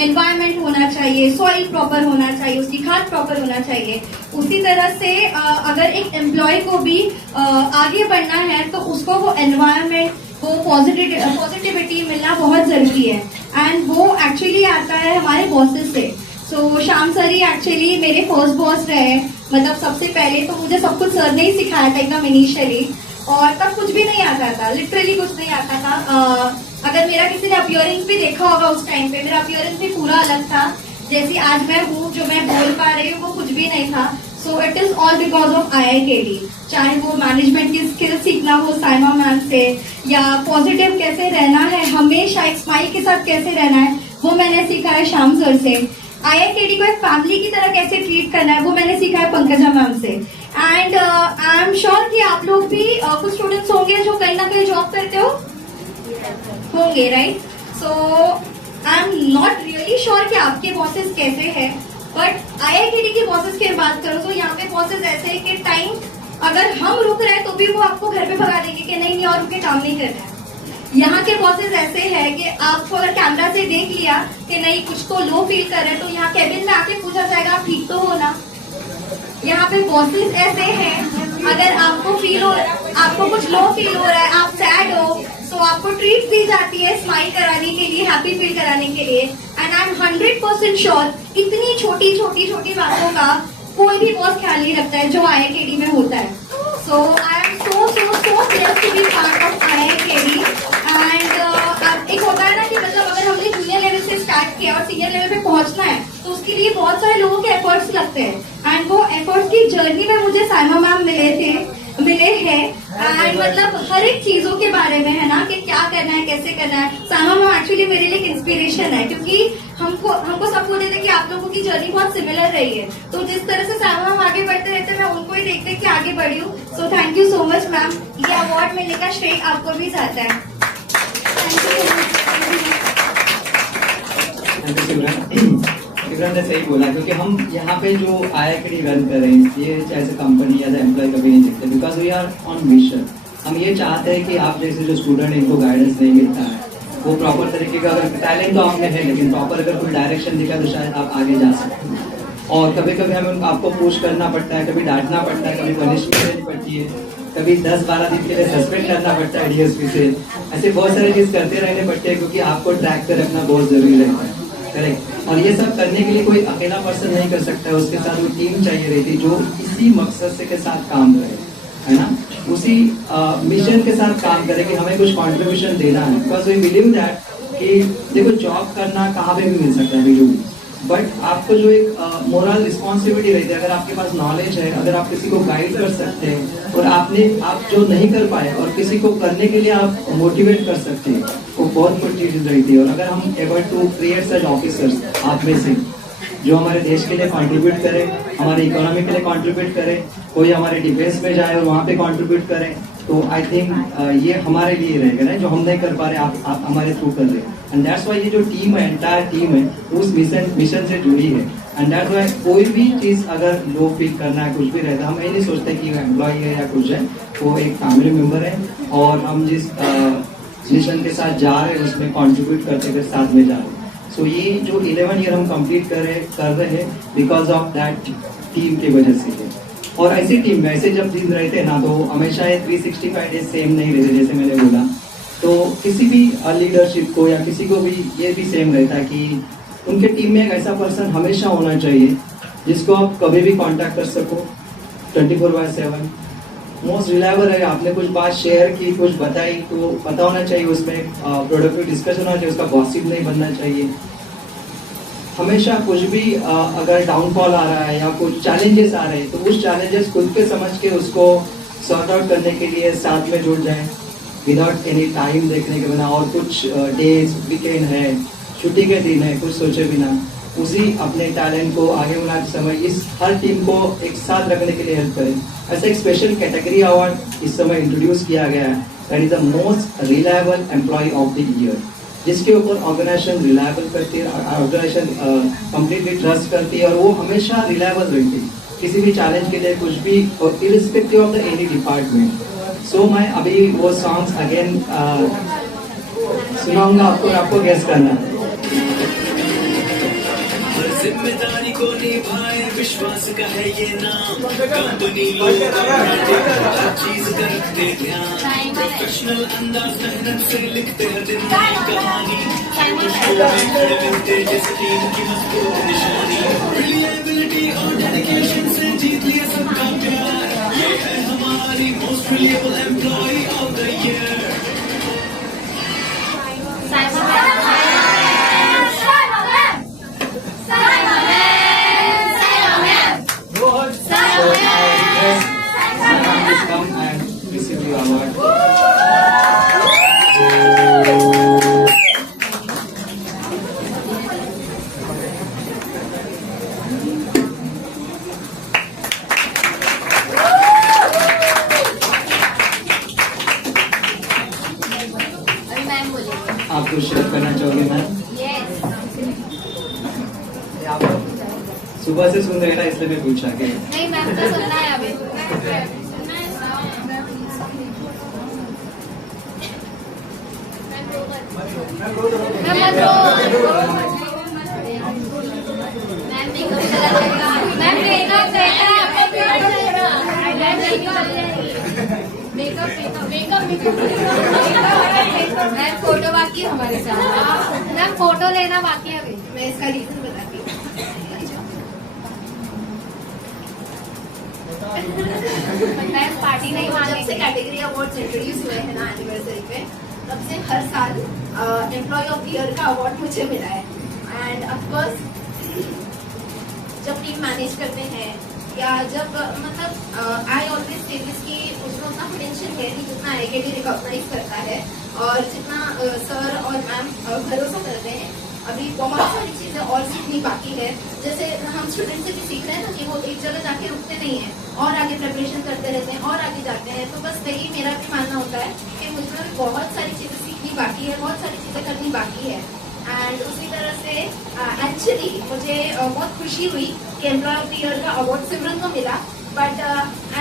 एनवायरनमेंट होना चाहिए, सॉइल प्रॉपर होना चाहिए, उसकी खाद प्रॉपर होना चाहिए। उसी तरह से अगर एक एम्प्लॉय को भी आगे बढ़ना है तो उसको वो एनवायरनमेंट, वो पॉजिटिविटी मिलना बहुत जरूरी है। एंड वो एक्चुअली आता है हमारे बॉसेस से। सो श्याम सर ही एक्चुअली मेरे फर्स्ट बॉस रहे। मतलब सबसे पहले तो मुझे सब कुछ सर ने ही सिखाया था एकदम इनिशियली, और तब कुछ भी नहीं आता था, लिटरली कुछ नहीं आता था। अगर मेरा किसी ने अपीयरेंस भी देखा होगा उस टाइम पे, मेरा अपीयरेंस भी पूरा अलग था। जैसी आज मैं हूँ, जो मैं बोल पा रही हूँ, वो कुछ भी नहीं था। So it is all because of IIKD। चाहे वो मैनेजमेंट की स्किल सीखना हो साइमा मैम से, या पॉजिटिव कैसे रहना है, हमेशा एक स्माइल के साथ कैसे रहना है, वो मैंने सीखा है श्याम सर से। IIKD को एक फैमिली की तरह कैसे ट्रीट करना है, वो मैंने सीखा है पंकजा मैम से। एंड आई एम श्योर कि आप लोग भी कुछ स्टूडेंट्स होंगे जो कहीं ना कहीं जॉब करते होंगे, right? So I am not really sure कि आपके बॉसेस कैसे हैं, बट IIKD की बॉसेस की बात करो तो यहाँ पे बॉसेस ऐसे हैं कि टाइम अगर हम रुक रहे हैं तो भी वो आपको घर पे भगा देंगे कि नहीं और रुके काम नहीं करना है। यहाँ के बॉसेस ऐसे हैं कि आपको अगर कैमरा से देख लिया कि नहीं कुछ तो लो फील कर रहे हैं तो यहाँ केबिन में आके पूछा जाएगा आप ठीक तो हो ना। यहाँ पे बॉसेस ऐसे हैं अगर आपको आपको कुछ लो फील हो रहा है, आप सैड हो, तो आपको ट्रीट दी जाती है स्माइल कराने के लिए, हैप्पी फील कराने के लिए। एंड आई एम 100% श्योर इतनी छोटी छोटी छोटी बातों का कोई भी बॉस ख्याल नहीं रखता है जो IIKD में होता है। So I am so blessed to be part of IIKD। And एक होता है ना कि मतलब अगर हमने जूनियर लेवल से स्टार्ट किया और सीनियर लेवल पे पहुंचना है तो उसके लिए बहुत सारे लोगों के एफर्ट्स लगते हैं। एंड वो एफर्ट्स की जर्नी में मुझे साइमा मैम मिले हैं। एंड मतलब हर एक चीजों के बारे में है ना कि क्या करना है, कैसे करना है। साइमा मैम एक्चुअली मेरे लिए एक इंस्पिरेशन है क्योंकि हमको सबको देते हैं कि आप लोगों की जर्नी बहुत सिमिलर रही है, तो जिस तरह से साइमा मैम आगे बढ़ते रहते हैं मैं उनको ही देखते कि आगे बढ़ी हूँ। सो thank you so much ma'am, ये अवार्ड मिलने का श्रेय आपको भी जाता है। सिमरन ने सही बोला क्योंकि हम यहाँ पे जो IIKD रन कर रहे हैं ये as a company as a employ कभी नहीं देखते, because we are on mission. हम ये चाहते हैं कि आप जैसे जो स्टूडेंट इनको गाइडेंस नहीं मिलता है वो प्रॉपर तरीके का, अगर टैलेंट तो आप में है लेकिन प्रॉपर अगर कोई डायरेक्शन दिखा तो शायद आप आगे जा सकते हैं। और कभी कभी हमें आपको पुश करना पड़ता है, कभी डांटना पड़ता है, कभी पनिशमेंट देनी पड़ती है, कभी 10-12 दिन के लिए सस्पेंड करना पड़ता है DSP से। ऐसे बहुत सारी चीज करते रहने पड़ते हैं क्योंकि आपको ट्रैक पे रखना बहुत जरूरी रहता है। करेक्ट। और ये सब करने के लिए कोई अकेला पर्सन नहीं कर सकता है, उसके साथ वो टीम चाहिए रहती जो इसी मकसद से के साथ काम करे, है ना, उसी मिशन के साथ काम करे कि हमें कुछ कंट्रीब्यूशन देना है। बिकॉज वी बिलीव दैट कि देखो जॉब करना कहाँ पे भी मिल सकता है वीडियो, बट आपको जो एक मोरल रिस्पॉन्सिबिलिटी रहती है, अगर आपके पास नॉलेज है, अगर आप किसी को गाइड कर सकते हैं और आप जो नहीं कर पाए और किसी को करने के लिए आप मोटिवेट कर सकते हैं, वो बहुत बड़ी चीज रहती है। और अगर हम able to create such officers आप में से जो हमारे देश के लिए कंट्रीब्यूट करें, हमारे इकोनॉमी के लिए कंट्रीब्यूट करें, कोई हमारे डिफेंस में जाए और वहाँ पे कंट्रीब्यूट करें, तो आई थिंक ये हमारे लिए रहेगा ना, जो हम नहीं कर पा रहे आप हमारे थ्रू कर रहे हैं। एंड दैट्स वाई ये जो टीम है, एंटायर टीम है, उस मिशन से जुड़ी है। एंड दैट्स वाई कोई भी चीज अगर लो फील करना है, कुछ भी रहता है, हम ये नहीं सोचते कि वो एम्प्लॉय है या कुछ है, वो एक फैमिली मेंबर है और हम जिस मिशन के साथ जा रहे हैं उसमें कॉन्ट्रीब्यूट करते हुए साथ में जा रहे हैं। सो ये जो 11 ईयर हम कंप्लीट कर रहे हैं बिकॉज ऑफ दैट टीम की वजह से। और ऐसी टीम में ऐसे जब दिन रहते हैं ना, तो हमेशा ये 365 डेज सेम नहीं रहते, जैसे मैंने बोला। तो किसी भी लीडरशिप को या किसी को भी ये भी सेम रहता है कि उनके टीम में एक ऐसा पर्सन हमेशा होना चाहिए जिसको आप कभी भी कांटेक्ट कर सको 24/7। मोस्ट रिलायबल है, आपने कुछ बात शेयर की, कुछ बताई, तो पता होना चाहिए उसमें प्रोडक्टिव डिस्कशन होना चाहिए, उसका गॉसिप नहीं बनना चाहिए। हमेशा कुछ भी अगर डाउनफॉल आ रहा है या कुछ चैलेंजेस आ रहे हैं तो उस चैलेंजेस खुद पे समझ के उसको सॉर्ट आउट करने के लिए साथ में जुड़ जाएं विदाउट एनी टाइम देखने के बिना। और कुछ डेज वीकेंड है, छुट्टी के दिन है, कुछ सोचे बिना उसी अपने टैलेंट को आगे बढ़ाते समय इस हर टीम को एक साथ रखने के लिए हेल्प करें। ऐसा एक स्पेशल कैटेगरी अवार्ड इस समय इंट्रोड्यूस किया गया है, that is the most reliable employ of the year, जिसके ऊपर ऑर्गेनाइजेशन रिलायबल करती है, ऑर्गेनाइजेशन कंप्लीटली ट्रस्ट करती है और वो हमेशा रिलायबल रहती है किसी भी चैलेंज के लिए, कुछ भी, और irrespective of the any department. So मैं अभी वो सॉन्ग्स अगेन सुनाऊंगा आपको गेस करना है। जिम्मेदारी को निभाए विश्वास का है ये नाम, कंपनी लोग हर चीज करते ध्यान, प्रोफेशनल अंदाज मेहनत से लिखते हैं दिन की कहानी, खड़े मिलते जैसे टीम की मजबूत निशानी, रिलायबिलिटी और डेडिकेशन से जीत लिया सबका प्यार, ये है हमारी most reliable employ of the year. Ma'am? आप सुबह से सुन रहे हैं ना, इसलिए मैं पूछा कि नहीं मैम तो सुनना है अभी। मैम फोटो बाकी है हमारे साथ। मैम फोटो लेना बाकी है अभी। मैं इसका रीजन बताती हूँ। मैम पार्टी नहीं मांगे। जब से कैटेगरी अवार्ड इंट्रोड्यूस हुए हैं ना एनिवर्सरी पे, तब से हर साल एम्प्लॉय ऑफ द ईयर का अवार्ड मुझे मिला है। एंड ऑफकोर्स जब टीम मैनेज करते हैं या जब मतलब आई ऑलवेज से दिस की उसमें उतना पोटेंशियल है कि जितना IIT रिकॉग्नाइज करता है और जितना सर और मैम भरोसा करते हैं, अभी बहुत सारी चीजें और सीखनी बाकी है। जैसे हम स्टूडेंट से भी सीख रहे हैं ना कि वो एक जगह जाके रुकते नहीं है और आगे प्रिपरेशन करते रहते हैं और आगे जाते हैं। तो बस यही मेरा भी मानना होता है कि मुझमें भी बहुत सारी चीजें सीखनी बाकी है, बहुत सारी चीजें करनी बाकी है। एंड उसी तरह से एक्चुअली मुझे बहुत खुशी हुई कि एम्प्लॉय ऑफ द ईयर का अवार्ड सिमरन को मिला। बट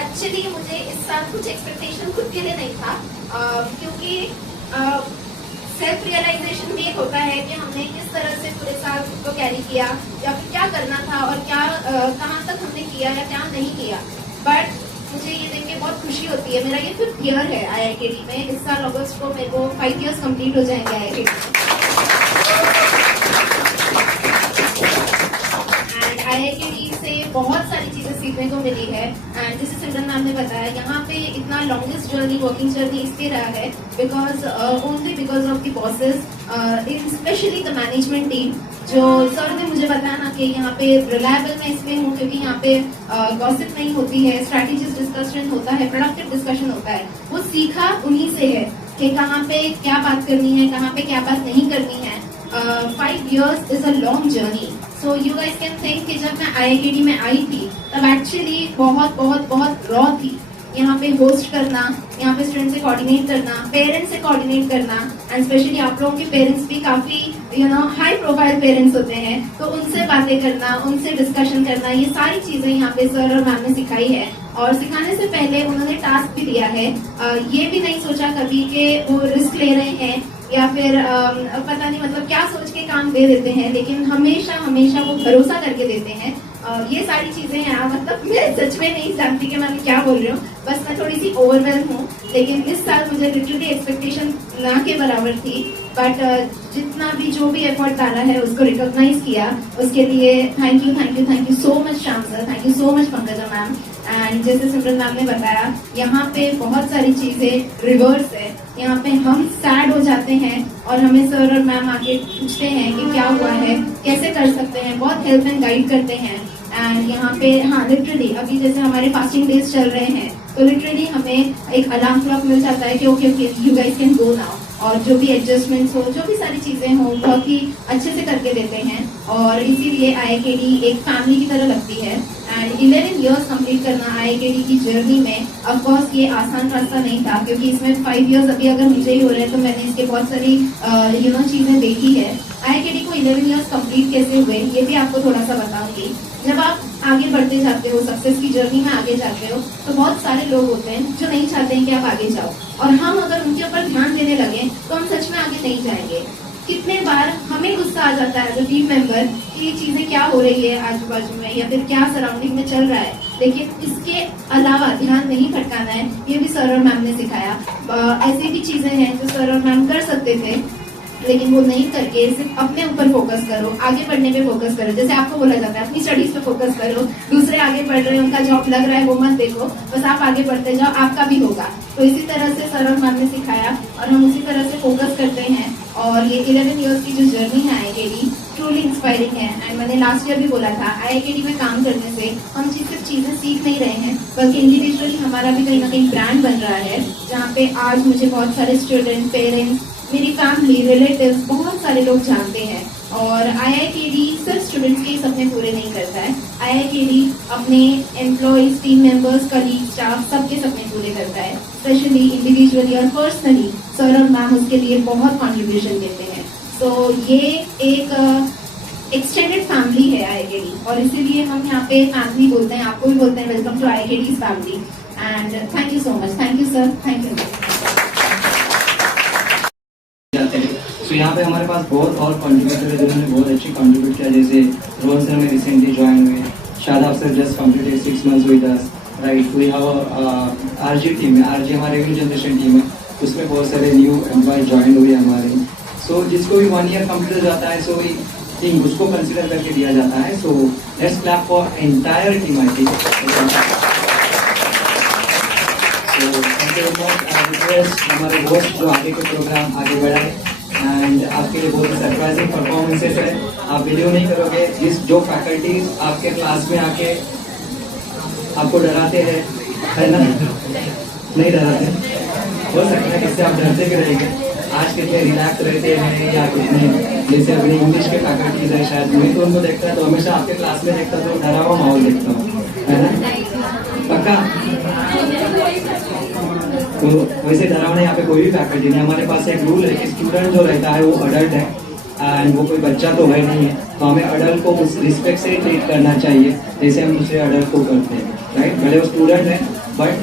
एक्चुअली मुझे इस साल कुछ एक्सपेक्टेशन खुद के लिए नहीं था, क्योंकि सेल्फ रियलाइजेशन भी एक होता है कि हमने किस तरह से पूरे साल खुद को कैरी किया या फिर क्या करना था और क्या कहाँ तक हमने किया या क्या नहीं किया। बट मुझे ये देख के बहुत खुशी होती है। मेरा ये 5th ईयर है IIT में। इस साल अगस्त को मेरे को 5 इयर्स कंप्लीट हो जाएंगे IIT में। एंड IIT से बहुत सारी चीजें सीखने को मिली है। एंड जैसे सिमरन मैम ने बताया, यहाँ पे इतना लॉन्गेस्ट जर्नी, वर्किंग जर्नी इसलिए रहा है because only because of the bosses, specially the management team. जो सर ने मुझे बताया ना कि यहाँ पे रिलायबल मैं इसलिए हूँ क्योंकि यहाँ पे गॉसिप नहीं होती है, स्ट्रैटेजिक डिस्कशन होता है, प्रोडक्टिव डिस्कशन होता है। वो सीखा उन्हीं से है कि कहाँ पे क्या बात करनी है, कहाँ पे क्या बात नहीं करनी है। 5 years is a long journey. So you guys can think कि जब मैं IIT में आई थी तब एक्चुअली बहुत बहुत बहुत रॉ थी। यहाँ पे होस्ट करना, यहाँ पे स्टूडेंट से कोऑर्डिनेट करना, पेरेंट्स से कोऑर्डिनेट करना, एंड स्पेशली आप लोगों के पेरेंट्स भी काफी हाई प्रोफाइल पेरेंट्स होते हैं, तो उनसे बातें करना, उनसे डिस्कशन करना, ये सारी चीजें यहाँ पे सर और मैम ने सिखाई है। और सिखाने से पहले उन्होंने टास्क भी दिया है। ये भी नहीं सोचा कभी कि वो रिस्क ले रहे हैं या फिर पता नहीं मतलब क्या सोच के काम दे देते हैं, लेकिन हमेशा हमेशा वो भरोसा करके देते हैं। ये सारी चीजें हैं, मतलब मैं सच में नहीं जानती कि मैं क्या बोल रही हूँ, बस मैं थोड़ी सी ओवरवेल्म हूँ। लेकिन इस साल मुझे लिटरली एक्सपेक्टेशन ना के बराबर थी। बट जितना भी जो भी एफर्ट डाला है उसको रिकॉग्नाइज किया, उसके लिए thank you so much Shyam sir, thank you so much Pankaja ma'am. And जैसे सिमरन मैम ने बताया, यहाँ पे बहुत सारी चीजें रिवर्स है। यहाँ पे हम सैड हो जाते हैं और हमें सर और मैम आके पूछते हैं कि क्या हुआ है, कैसे कर सकते हैं, बहुत हेल्प एंड गाइड करते हैं। एंड यहाँ पे हाँ लिटरली अभी जैसे हमारे फास्टिंग डेज चल रहे हैं तो लिटरली हमें एक अलार्म क्लॉक मिल जाता है कि okay you guys can go now, और जो भी एडजस्टमेंट्स हो, जो भी सारी चीजें हो, बहुत ही अच्छे से करके देते हैं। और इसीलिए IIT एक फैमिली की तरह लगती है। एंड 11 इयर्स कंप्लीट करना IIT की जर्नी में ऑफकोर्स ये आसान रास्ता नहीं था, क्योंकि इसमें 5 इयर्स अभी अगर मुझे ही हो रहे हैं तो मैंने इसके बहुत सारी चीजें देखी है। IIT को 11 इयर्स कंप्लीट कैसे हुए ये भी आपको थोड़ा सा बताऊंगी। जब आप आगे बढ़ते जाते हो, सक्सेस की जर्नी में आगे जाते हो, तो बहुत सारे लोग होते हैं जो नहीं चाहते हैं कि आप आगे जाओ, और हम अगर उनके ऊपर ध्यान देने लगे तो हम सच में आगे नहीं जाएंगे। कितने बार हमें गुस्सा आ जाता है एज अ टीम मेंबर कि ये चीजें क्या हो रही है आजू बाजू में या फिर क्या सराउंडिंग में चल रहा है, लेकिन इसके अलावा ध्यान नहीं भटकाना है। ये भी सर और मैम ने सिखाया। ऐसी भी चीजें हैं जो सर और मैम कर सकते थे, लेकिन वो नहीं करके सिर्फ अपने ऊपर फोकस करो, आगे बढ़ने पे फोकस करो। जैसे आपको बोला जाता है अपनी स्टडीज पे फोकस करो, दूसरे आगे बढ़ रहे हैं, उनका जॉब लग रहा है वो मत देखो, बस आप आगे बढ़ते जाओ, आपका भी होगा। तो इसी तरह से सर और मैम ने सिखाया और हम उसी तरह से फोकस करते हैं। और ये 11 इयर्स की जो जर्नी है IIT ट्रूली इंस्पायरिंग है। एंड मैंने लास्ट ईयर भी बोला था, IIT में काम करने से हम सिर्फ चीजें सीख नहीं रहे हैं, बल्कि इंडिविजुअली हमारा भी कहीं ना कहीं ब्रांड बन रहा है, जहाँ पे आज मुझे बहुत सारे स्टूडेंट, पेरेंट्स, मेरी फैमिली, रिलेटिव्स, बहुत सारे लोग जानते हैं। और IIT सिर्फ स्टूडेंट्स के सपने पूरे नहीं करता है, IIT अपने employees, team members, colleague, staff सबके सपने पूरे करता है। स्पेशली इंडिविजुअली और पर्सनली सर और मैम उसके लिए बहुत कॉन्ट्रीब्यूशन देते हैं। सो ये एक एक्सटेंडेड फैमिली है IIKD, और इसीलिए हम यहाँ पे फैमिली बोलते हैं, आपको भी बोलते हैं welcome to IIKD's family. And thank you so much. Thank you sir, thank you. तो यहाँ पे हमारे पास बहुत और कंट्रीब्यूटर है जिन्होंने बहुत अच्छी कंट्रीब्यूट किया, जैसे रोहन सर में रिसेंटली ज्वाइन हुए, Shadab sir just completed 6 months with us, right. We have RG team है, RG हमारे न्यू जनरेशन टीम है, उसमें बहुत सारे न्यू एम्प्लॉय ज्वाइन हुए हमारे। सो जिसको भी 1 year कंप्लीट हो जाता है, सो टीम उसको कंसिडर करके दिया जाता है। सो let's clap for entire team IT। So thank you very much. I request हमारे होस्ट जो आगे के प्रोग्राम आगे बढ़ाए, एंड आपके लिए बहुत सरप्राइजिंग परफॉर्मेंसेस है, आप बिलीव नहीं करोगे। जो फैकल्टीज आपके क्लास में आके आपको डराते हैं, है ना, नहीं डराते, हो सकता है इससे आप डरते भी रहेंगे। आज कितने रिलैक्स रहते हैं, या कितने, जैसे अपनी इंग्लिश के फैकल्टीज है, शायद मैं तो उनको देखता तो हमेशा आपके क्लास में देखता तो डरा हुआ माहौल देखता हूँ, है ना, पक्का। तो वैसे डरावना यहाँ पे कोई भी फैकल्टी नहीं। हमारे पास एक रूल है कि स्टूडेंट जो रहता है वो अडल्ट है, एंड वो कोई बच्चा तो है नहीं है, तो हमें अडल्ट को उस रिस्पेक्ट से ट्रीट करना चाहिए जैसे हम दूसरे अडल्ट को करते हैं, राइट। भले वो स्टूडेंट है, बट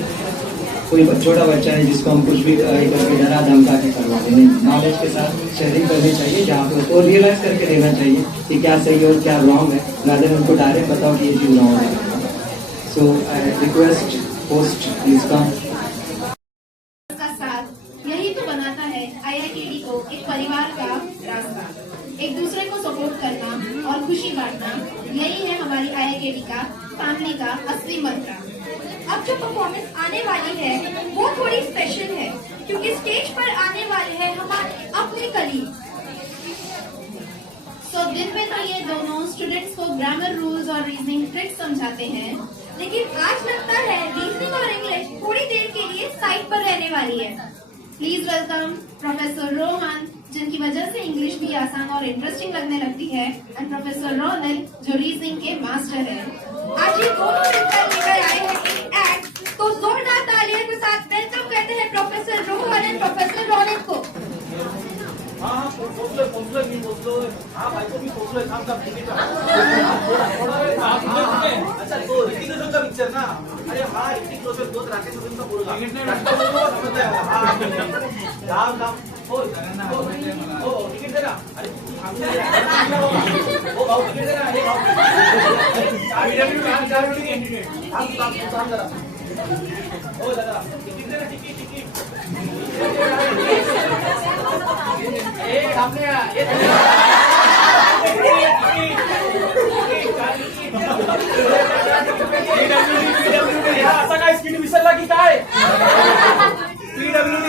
कोई छोटा बच्चा है जिसको हम कुछ भी करके डरा धमका के करवा दें, नॉलेज के साथ शेयरिंग करनी चाहिए, जहाँ पे उसको रियलाइज करके देना चाहिए कि क्या सही है और क्या रॉन्ग है, रादर उनको डायरेक्ट बताओ कि ये चीज़ रॉन्ग है। So I request host please come. यही तो बनाता है IIKD को एक परिवार का रास्ता, एक दूसरे को सपोर्ट करना और खुशी बांटना, यही है हमारी IIKD का फैमिली का असली मंत्र। अब जो परफॉर्मेंस आने वाली है वो थोड़ी स्पेशल है, क्योंकि स्टेज पर आने वाले हैं हमारे अपने कलीग। सो दिन में तो ये दोनों स्टूडेंट्स को ग्रामर रूल्स और रीजनिंग ट्रिक्स समझाते हैं, लेकिन आज लगता है रीजनिंग और इंग्लिश थोड़ी देर के लिए साइड पर रहने वाली है। प्लीज वेलकम प्रोफेसर रोहन, जिनकी वजह से इंग्लिश भी आसान और इंटरेस्टिंग लगने लगती है, एंड प्रोफेसर रोनल जो रीजनिंग के मास्टर हैं। आज ये दोनों मिलकर लेकर आए हैं एक एक्ट, तो जोरदार तालियों के साथ वेलकम कहते हैं professor Rohan and professor Ronal को। अच्छा तो ऋतिक रोशन का पिक्चर ना, अरे हाँ ऋतिक रोशन दोस्त राकेश रोशन का बोल टिकट दे ना, अरे ओ भाऊ टिकट दे ना, अरे भाऊ ओ दादा टिकट दे ना, टिकट असा काय स्किन विसरला की काय PWD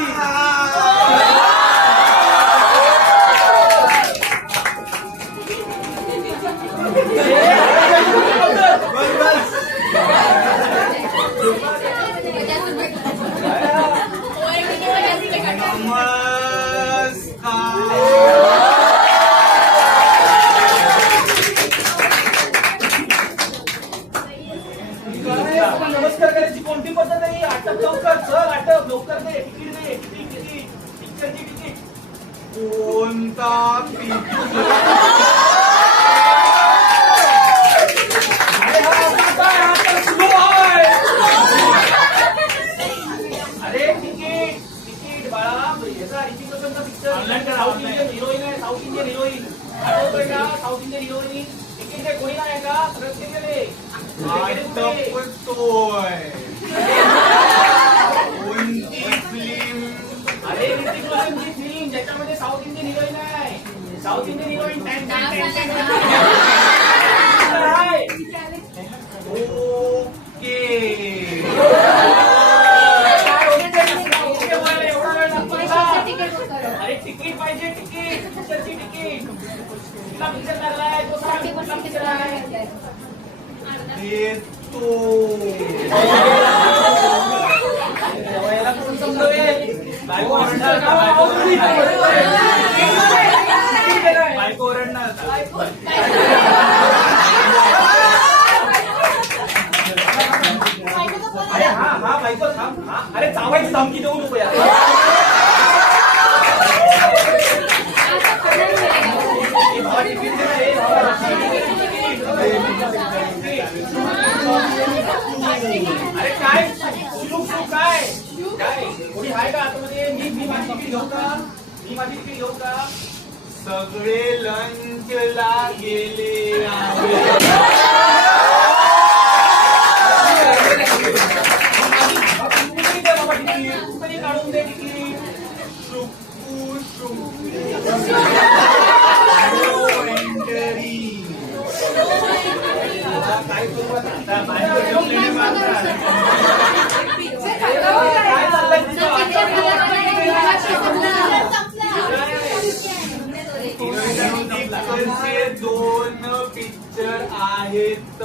नमस्कार करायची कोणती पद्धत आहे? आटप लवकर, चल आटप लवकर दे, तिकीट दे, तिकीट पिक्चरची तिकीट कोणता अरे तिकीट तिकीट बाळा, याचा ऋतिक रोशनचा पिक्चर साऊथ इंडियन हिरोईन आहे, साऊथ इंडियन हिरोईन आठवतोय का? साऊथ इंडियन हिरोईन तिकीट दे, कोणी नाही का? रस्ते गेले कोणती फिल्म? अरे ऋतिक रोशनची फिल्म ज्याच्यामध्ये साऊथ इंडियन हिरोईन आहे, साऊथ इंडियन हिरोईन अरे तिकीट पाहिजे, तिकीट पिक्चरची तिकीट, कुठला पिक्चर लागलाय तो सांग, कुठला पिक्चर आहे देतो याला कोण समजवेल? बायको ओरडणार का? बायको ओरडणार अरे हा हा बायको थांब, अरे चावायची धमकी देऊ नको यार. माझी तिकीट येऊ का? सगळे लंचला गेले काढून दे तिकीट. शुकू शुकू काय करू आता? काय चाललंय दोन पिक्चर आहेत.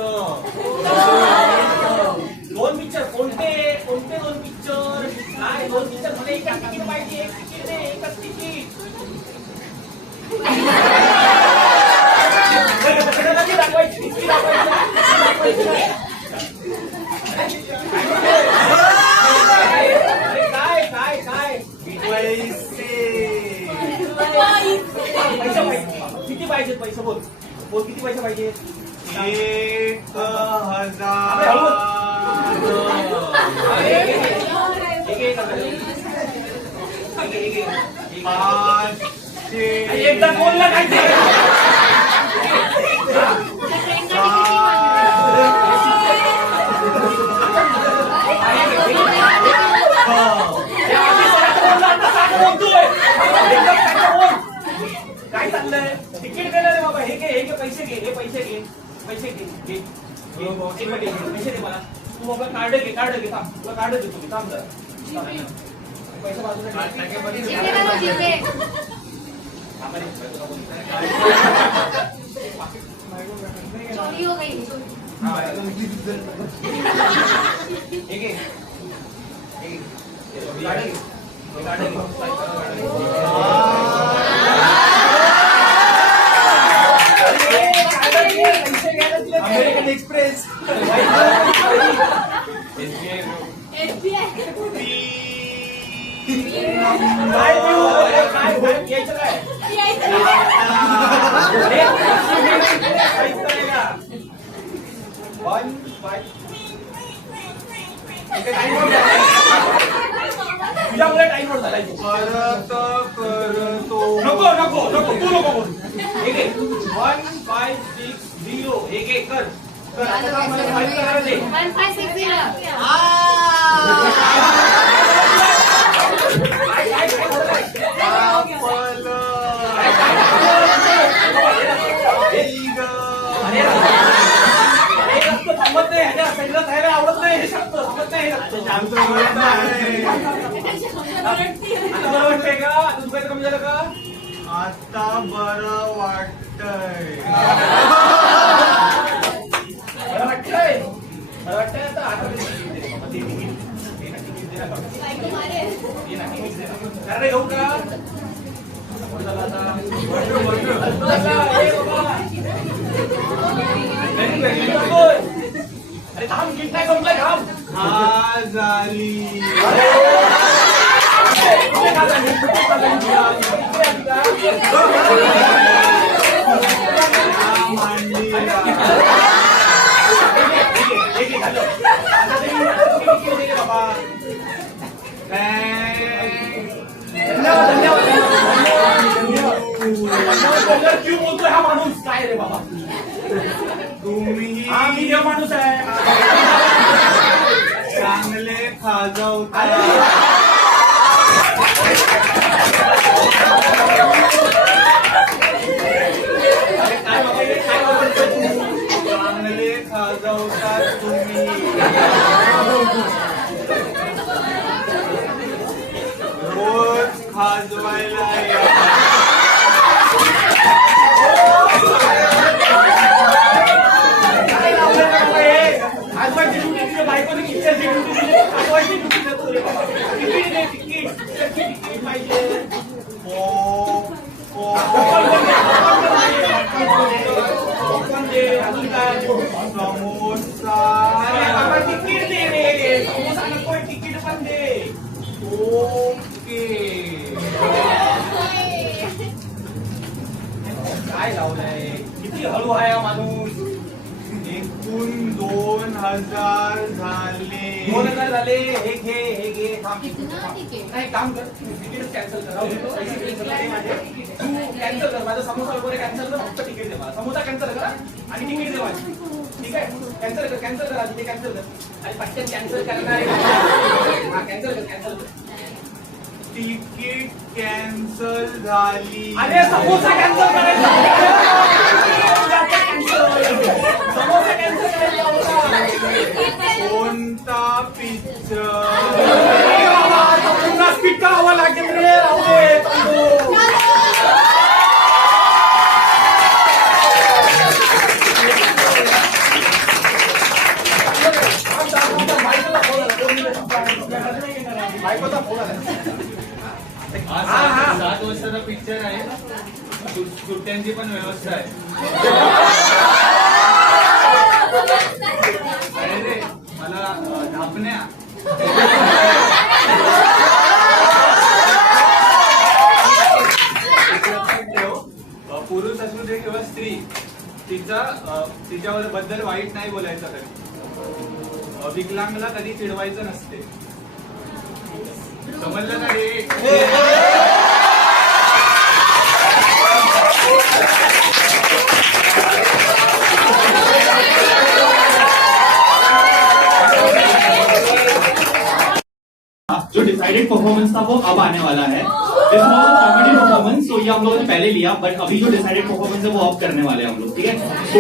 दोन पिक्चर कोणते कोणते दोन पिक्चर? काय दोन पिक्चर? मला एकच तिकीट पाहिजे. एक तिकीट दे. एकच तिकीट. दाखवायची काय काय काय किती पाहिजे पैसे? बोल बोल किती पैसे पाहिजे? 1000 एकदा बोलला काय? काय चाललंय? तिकीट देणार बाबा. हे घे पैसे घे. हे पैसे घे. पैसे घे. पैसे दे मला. तू बाबा कार्ड घे. कार्ड घे. थांब तुला कार्ड देतो मी. थांब जरा पैसे बाजूला चोरी हो गई. American express. तुझ्यामुळे टाइम झाला. परत करतो. नको नको नको तू नको बोल. 1560. एक कर. मला फाईल करायला दे. 1560. थांबत नाही. ह्याच्या साईडला खायला आवडत नाही. हे शब्द थांबत नाही. बरं वाटतंय का? आता दुखायचं कमी झालं का? आता बरं वाटतंय. बरं वाटतंय. बरं वाटतंय आता. आता येऊ का? अरे थांब. गीत नाही संपलंय. थांब. हा झाली. क्यों बोलतोय हा माणूस? काय रे बाबा तुम्ही? हा मी देव माणूस आहे. चांगले खाजवता. चांगले खाजवतात तुम्ही. रोज खाजवायला बायकोने तिकीट पाहिजे. समोसा. तिकीट दे रे. समोसा नको. तिकीट पण दे. ओके. काय लावलंय? किती हळू आहे हा माणूस. एकूण 2000 झाले. 2000 झाले. हे घे थांब. नाही काम कर, तिकीट कॅन्सल कर. तू कॅन्सल कर, माझा समोसा वगैरे कॅन्सल कर, फक्त तिकीट दे मला. समोसा कॅन्सल कर आणि तिकीट दे माझी. ठीक आहे, कॅन्सल कर आधी ते कॅन्सल कर आणि पटकन कॅन्सल करणार आहे. हा कॅन्सल कर. तिकीट कॅन्सल झाली. अरे समोसा कॅन्सल करायचा. समोसा कॅन्सल करायचा. कोणता पिक्चर? पुन्हा स्पीड करावं लागेल रे. बायकोचा फोन आला. हा 7 वर्षाचा पिक्चर आहे. सुट्ट्यांची पण व्यवस्था आहे. अरे रे मला धापण्या. पुरुष असू दे किंवा स्त्री, तिच्यावर बद्दल वाईट नाही बोलायचं कधी. विकलांगला कधी चिडवायचं नसते. समजलं ना रे? जो डिसाइडेड परफॉर्मेंस था वो अब आने वाला है. कॉमेडी परफॉर्मेंस, तो ये हम लोगों ने पहले लिया, बट अभी जो डिसाइडेड परफॉर्मेंस है वो अब करने वाले हैं हम लोग. ठीक है, तो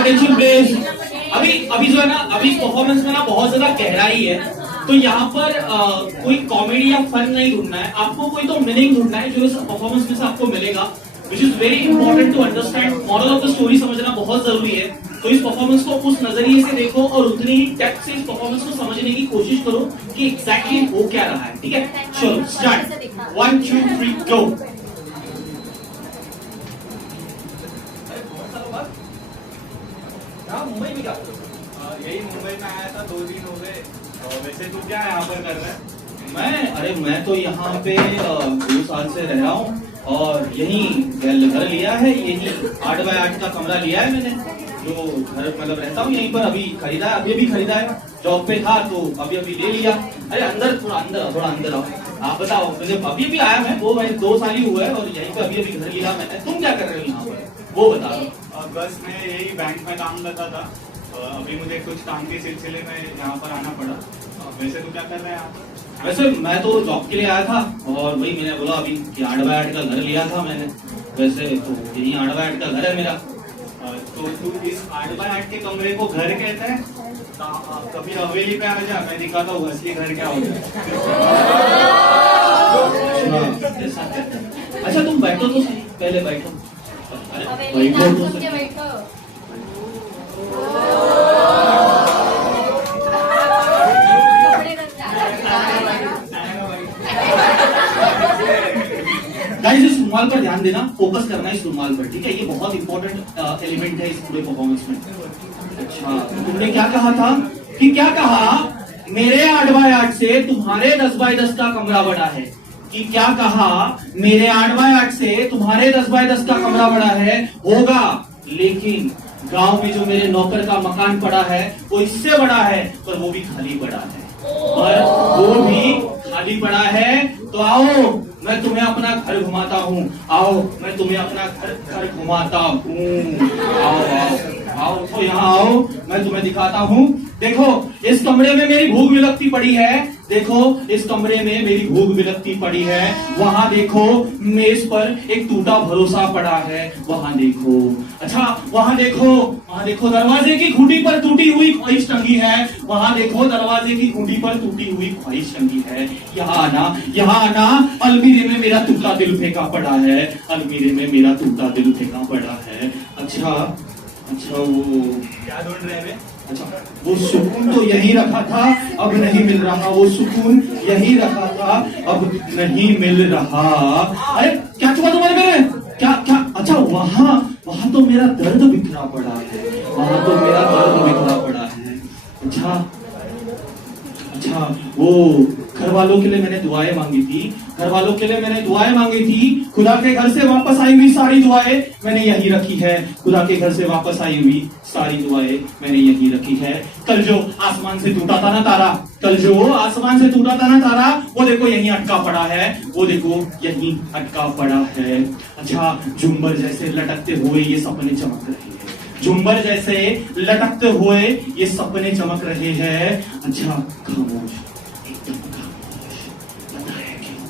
अटेंशन प्लीज. अभी जो है ना, अभी परफॉर्मेंस में ना बहुत ज्यादा गहराई है, तो यहाँ पर कोई कॉमेडी या फन नहीं ढूंढना है आपको, कोई तो मीनिंग ढूंढना है जो इस परफॉर्मेंस में से आपको मिलेगा, which is very important to understand. Moral of the story समझना बहुत जरूरी है. तो इस परफॉर्मेंस को उस नजरिए से देखो और उतनी ही डेप्थ से इस परफॉर्मेंस को समझने की कोशिश करो कि एग्जैक्टली हो क्या रहा है. ठीक है, चलो स्टार्ट. 1 2 3 गो. मुंबई में क्या? यही मुंबई में आया था, 2 दिन हो गए. वैसे तू क्या यहाँ पर कर रहा है? मैं तो यहाँ पे 2 साल से रह रहा हूँ और यही घर लिया है. यही 8 बाय 8 का कमरा लिया है मैंने, जो घर मतलब रहता हूँ यहीं पर. अभी खरीदा है, अभी खरीदा है. जॉब पे था तो अभी ले लिया. अरे अंदर थोड़ा अंदर आओ. आप बताओ, मुझे अभी आया मैं, वो 2 साल ही हुआ है और यहीं पे अभी घर लिया मैंने. तुम क्या कर रहे हो यहाँ पर, वो बता दो. बस मैं यही बैंक में काम करता था. अभी मुझे कुछ काम के सिलसिले में यहाँ पर आना पड़ा. वैसे तो क्या कर रहे हैं आप? वैसे मैं तो जॉब के लिए आया था और वही मैंने बोला अभी 8 बाय 8 का घर लिया था मैंने. वैसे तो यही 8 बाय 8 का घर है मेरा. तो तू इस 8 बाय 8 के कमरे को घर कहता है? कभी हवेली पे आ जा, मैं दिखाता हूँ असली घर क्या होता है. अच्छा तुम बैठो तो सही, पहले बैठो. बैठो तो सही. गाइस इस रुमाल पर ध्यान देना, फोकस करना इस रुमाल पर. ठीक है, ये बहुत इंपॉर्टेंट एलिमेंट है इस पूरे परफॉर्मेंस में. अच्छा तुमने क्या कहा था कि क्या कहा, मेरे 8 बाय 8 से तुम्हारे 10 बाय 10 का कमरा बड़ा है. कि क्या कहा, मेरे 8 बाय 8 से तुम्हारे 10 बाय 10 का कमरा बड़ा है. होगा, लेकिन गांव में जो मेरे नौकर का मकान पड़ा है वो इससे बड़ा है, पर वो भी खाली पड़ा है. खाली पड़ा है. तो आओ मैं तुम्हें अपना घर घुमाता हूँ. आओ मैं तुम्हें अपना घर घुमाता हूँ. आओ तो यहाँ आओ, मैं तुम्हें दिखाता हूँ. देखो इस कमरे में मेरी भूख विलकती पड़ी है. देखो इस कमरे में मेरी भूख विलकती पड़ी है. वहां देखो मेज पर एक टूटा भरोसा पड़ा है. वहां देखो. अच्छा वहां देखो दरवाजे की खूंटी पर टूटी हुई ख्वाहिश टंगी है. वहां देखो दरवाजे की खूंटी पर टूटी हुई ख्वाहिश टंगी है. यहाँ आना. अलमीरे में मेरा टूटा दिल फेंका पड़ा है. अलमीरे में मेरा टूटा दिल फेंका पड़ा है. अच्छा वो क्या ढूंढ रहे हैं? अच्छा वो सुकून तो यही रखा था, अब नहीं मिल रहा. वो सुकून यही रखा था, अब नहीं मिल रहा. अरे क्या चुका तुम्हारे मेरे? क्या? अच्छा वहां तो मेरा दर्द बिखरा पड़ा है. अच्छा वो घर वालों के लिए मैंने दुआएं मांगी थी. घर वालों के लिए मैंने दुआएं मांगी थी, खुदा के घर से वापस आई हुई सारी दुआएं मैंने यही रखी है। खुदा के घर से वापस आई हुई सारी दुआएं मैंने यही रखी है। कल जो आसमान से टूटा था ना तारा, कल जो आसमान से टूटा था ना तारा, वो देखो यहीं अटका पड़ा है, वो देखो यहीं अटका पड़ा है। अच्छा, झुम्बर जैसे लटकते हुए ये सपने चमक रहे हैं, झुम्बर जैसे लटकते हुए ये सपने चमक रहे हैं। अच्छा, खामोश, एकदम खामोश। पता है क्यों?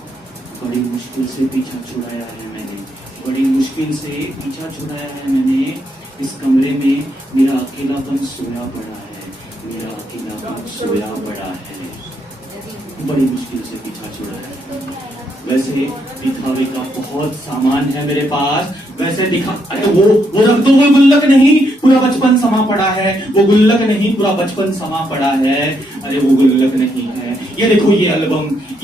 बड़ी मुश्किल से पीछा छुड़ाया है मैंने, बड़ी मुश्किल से पीछा छुड़ाया है मैंने। इस कमरे में मेरा अकेलापन सोया पड़ा है, मेरा अकेलापन सोया पड़ा है, बड़ी मुश्किल से पीछा छुड़ाया है। वैसे दिखावे का बहुत सामान है मेरे पास, वैसे दिखा, अरे वो रख दो, वो गुल्लक नहीं, पूरा बचपन समा पड़ा है, वो गुल्लक नहीं, पूरा बचपन समा पड़ा है। अरे वो गुल्लक नहीं है, ये देखो ये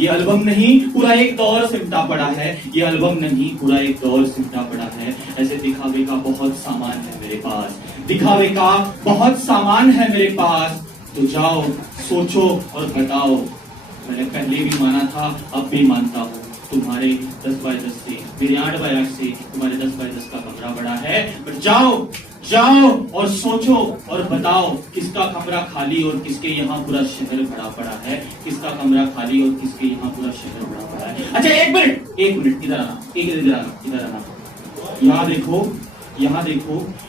एल्बम नहीं, पूरा एक दौर सिमटा पड़ा है, ये एल्बम नहीं, पूरा एक दौर सिमटा पड़ा है। ऐसे दिखावे का बहुत सामान है मेरे पास, दिखावे का बहुत सामान है मेरे पास। तो जाओ, सोचो और बताओ। मैंने पहले भी माना था, अब भी मानता हूँ, तुम्हारे 10 बाय 10 से, मेरे 8 बाय 8 से तुम्हारे 10 बाय 10 का कमरा बड़ा है। पर जाओ और सोचो और बताओ, किसका कमरा खाली और किसके यहाँ पूरा शहर भरा पड़ा है, किसका कमरा खाली और किसके यहाँ पूरा शहर भरा पड़ा है। अच्छा, एक मिनट इधर आना। यहाँ देखो,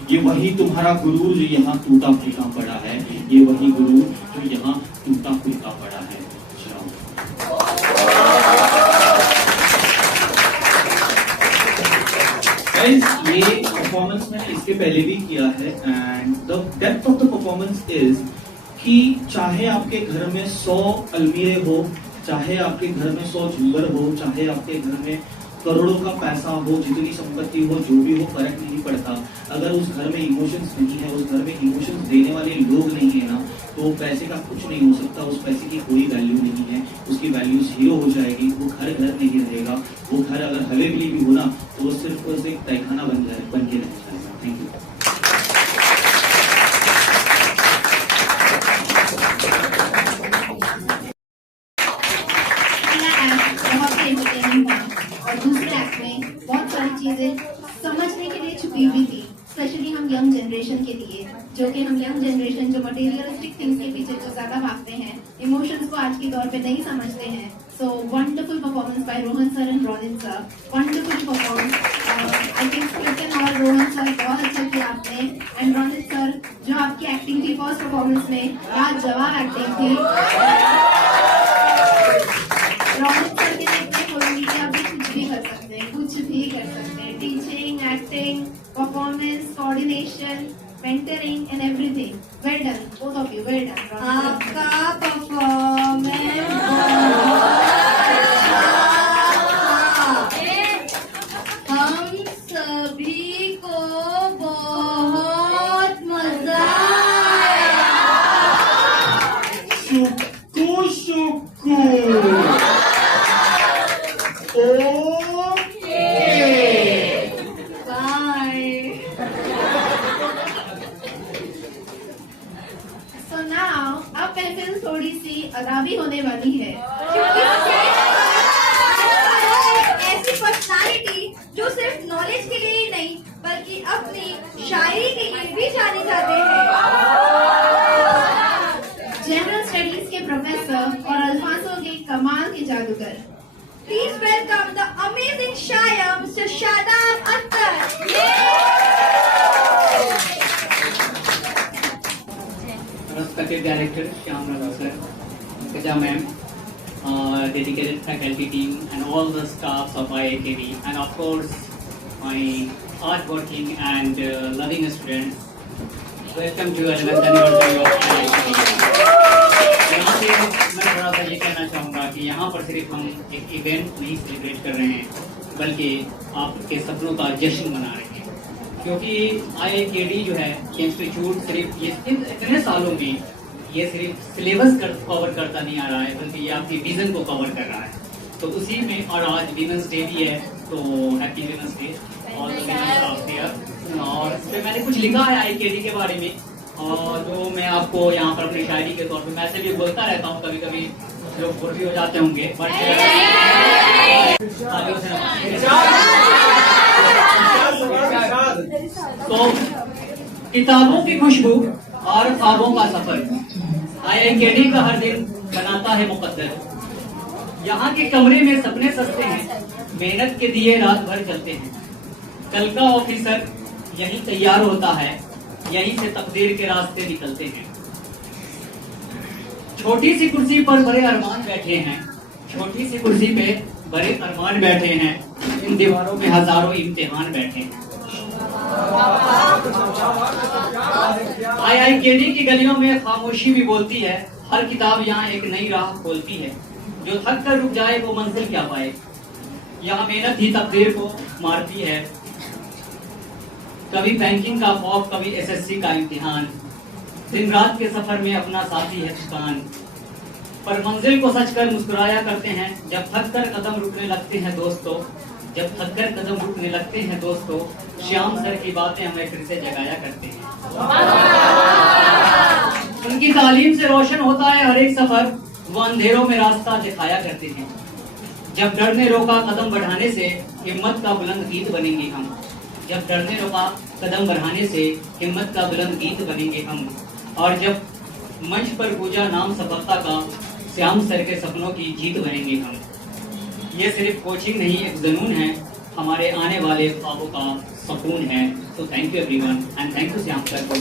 ये वही तुम्हारा गुरूर जो यहाँ टूटा फूटा पड़ा है, ये वही गुरूर जो यहाँ टूटा फूटा पड़ा है। ये परफॉर्मेंस मैंने इसके पहले भी किया है, and the depth of the performance is कि चाहे आपके घर में 100 अलमीरे हो, चाहे आपके घर में 100 झूमर हो, चाहे आपके घर में करोड़ों का पैसा हो, जितनी संपत्ति हो, जो भी हो, फर्क नहीं पड़ता। अगर उस घर में इमोशंस नहीं है, उस घर में इमोशंस देने वाले लोग नहीं है ना, तो पैसे का कुछ नहीं हो सकता, उस पैसे की कोई वैल्यू नहीं है, उसकी वैल्यू 0 हो जाएगी। वो घर नहीं रहेगा, वो घर अगर हवेली भी हो ना, तो वो सिर्फ एक तहखाना बन के रह जाएगा। Thank you. और दूसरे एक्ट में बहुत सारी चीजें समझने के लिए छुपी हुई थी, स्पेशली हम यंग जनरेशन के लिए, जो कि हम यंग जनरेशन जो मटेरियलिस्टिक थिंग्स के पीछे जो ज्यादा भागते हैं, इमोशंस को आज के दौर पे नहीं समझते हैं। So wonderful performance by Rohan sir and Ronin sir, wonderful performance. I think स्पिरिटन और रोहन सर बहुत अच्छा किया आपने, एंड रॉनिन सर जो आपकी एक्टिंग थी फर्स्ट परफॉर्मेंस में, लाजवाब एक्टिंग थी। रॉनिन सर के लिए इतना बोलूंगी कि आप कुछ भी कर सकते हैं, कुछ भी कर सकते हैं, teaching, acting, performance, coordination, mentoring and everything. Well done, both of you. Well done. आपका परफॉर्मेंस हम सभी को बहुत मजा आया। थोड़ी सी अदा भी होने वाली है, क्योंकि ऐसी पर्सनालिटी जो सिर्फ नॉलेज के लिए ही नहीं बल्कि अपनी शायरी के लिए भी जाने जाते हैं। जनरल स्टडीज के प्रोफेसर और अल्फांसो के कमाल के जादूगर, प्लीज वेलकम द अमेजिंग शायर mister Shadab Akhtar. Respected Director Shyam Rao sir, Kaja ma'am, dedicated faculty team and all the staffs of IIKB, and of course my hardworking and loving students, welcome to 11th anniversary of IIKB। यहाँ से मैं थोड़ा सा ये कहना चाहूँगा कि यहाँ पर सिर्फ हम एक इवेंट नहीं सेलिब्रेट कर रहे हैं, बल्कि आपके सपनों का जश्न मना रहे हैं। क्योंकि IIKD जो है ये इंस्टीट्यूट सिर्फ ये इतने सालों में ये सिर्फ सिलेबस कवर करता नहीं आ रहा है, बल्कि ये आपकी विजन को कवर कर रहा है। तो उसी में, और आज वीमेंस डे भी है, तो happy women's day all the women's of year. और इस पर मैंने कुछ लिखा है IIKD के बारे में, और जो मैं आपको यहाँ पर अपनी शायरी के तौर पर मैं ऐसे भी बोलता रहता हूँ कभी कभी, लोग बोर भी हो जाते होंगे, बट तो किताबों की खुशबू और ख्वाबों का सफर IIKD का हर दिन बनाता है मुकद्दर। यहाँ के कमरे में सपने सस्ते हैं, मेहनत के दिए रात भर चलते हैं। कल का ऑफिसर यहीं तैयार होता है, यहीं से तकदीर के रास्ते निकलते हैं। छोटी सी कुर्सी पर बड़े अरमान बैठे हैं, छोटी सी कुर्सी पे बड़े अरमान बैठे हैं, इन दीवारों में हजारों इम्तिहान बैठे हैं। IIKD की गलियों में खामोशी भी बोलती है, हर किताब यहाँ एक नई राह खोलती है। जो थक कर रुक जाए वो मंजिल क्या पाए, यहाँ मेहनत ही तकदीर को मारती है। कभी बैंकिंग का खौफ, कभी SSC का इम्तिहान, दिन रात के सफर में अपना साथी है थकान, पर मंजिल को सच कर मुस्कुराया करते हैं। जब थक कर कदम रुकने लगते हैं दोस्तों, जब थक कर कदम रुकने लगते हैं दोस्तों, श्याम सर की बातें हमें फिर से जगाया करते हैं। उनकी तालीम से रोशन होता है हर एक सफर, वो अंधेरों में रास्ता दिखाया करते हैं। जब डर ने रोका कदम बढ़ाने से, हिम्मत का बुलंद गीत बनेंगे हम। जब डर ने रोका कदम बढ़ाने से, हिम्मत का बुलंद गीत बनेंगे हम। और जब मंच पर पूजा नाम सफलता का, श्याम सर के सपनों की जीत बनेंगे हम। ये सिर्फ कोचिंग नहीं, एक जुनून है, हमारे आने वाले ख्वाबों का सुकून है। तो thank you everyone and thank you Shyam sir for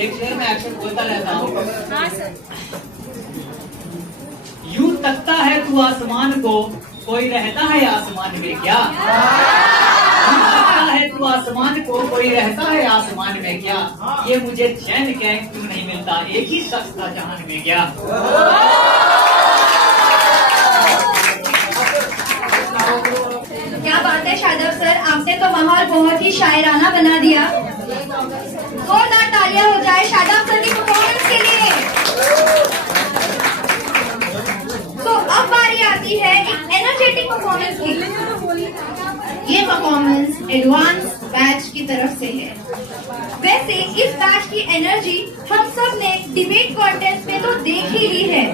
एक शेर में एक्शन बोलता रहता हूँ। यूं तकता है तू आसमान को, कोई रहता है आसमान में क्या? यूं तकता है तू आसमान को, कोई रहता है आसमान में क्या? ये मुझे चैन क्यों नहीं मिलता, एक ही शख्स था जहान में क्या? क्या बात है शादाब सर, आपने तो माहौल बहुत ही शायराना बना दिया। जोरदार तालियां हो जाए शादाब सर की परफॉर्मेंस के लिए। तो अब बारी आती है एक एनर्जेटिक परफॉर्मेंस की। ये परफॉर्मेंस एडवांस बैच की तरफ से है। वैसे इस बैच की एनर्जी हम सब ने डिबेट कॉन्टेस्ट में तो देख ही ली है,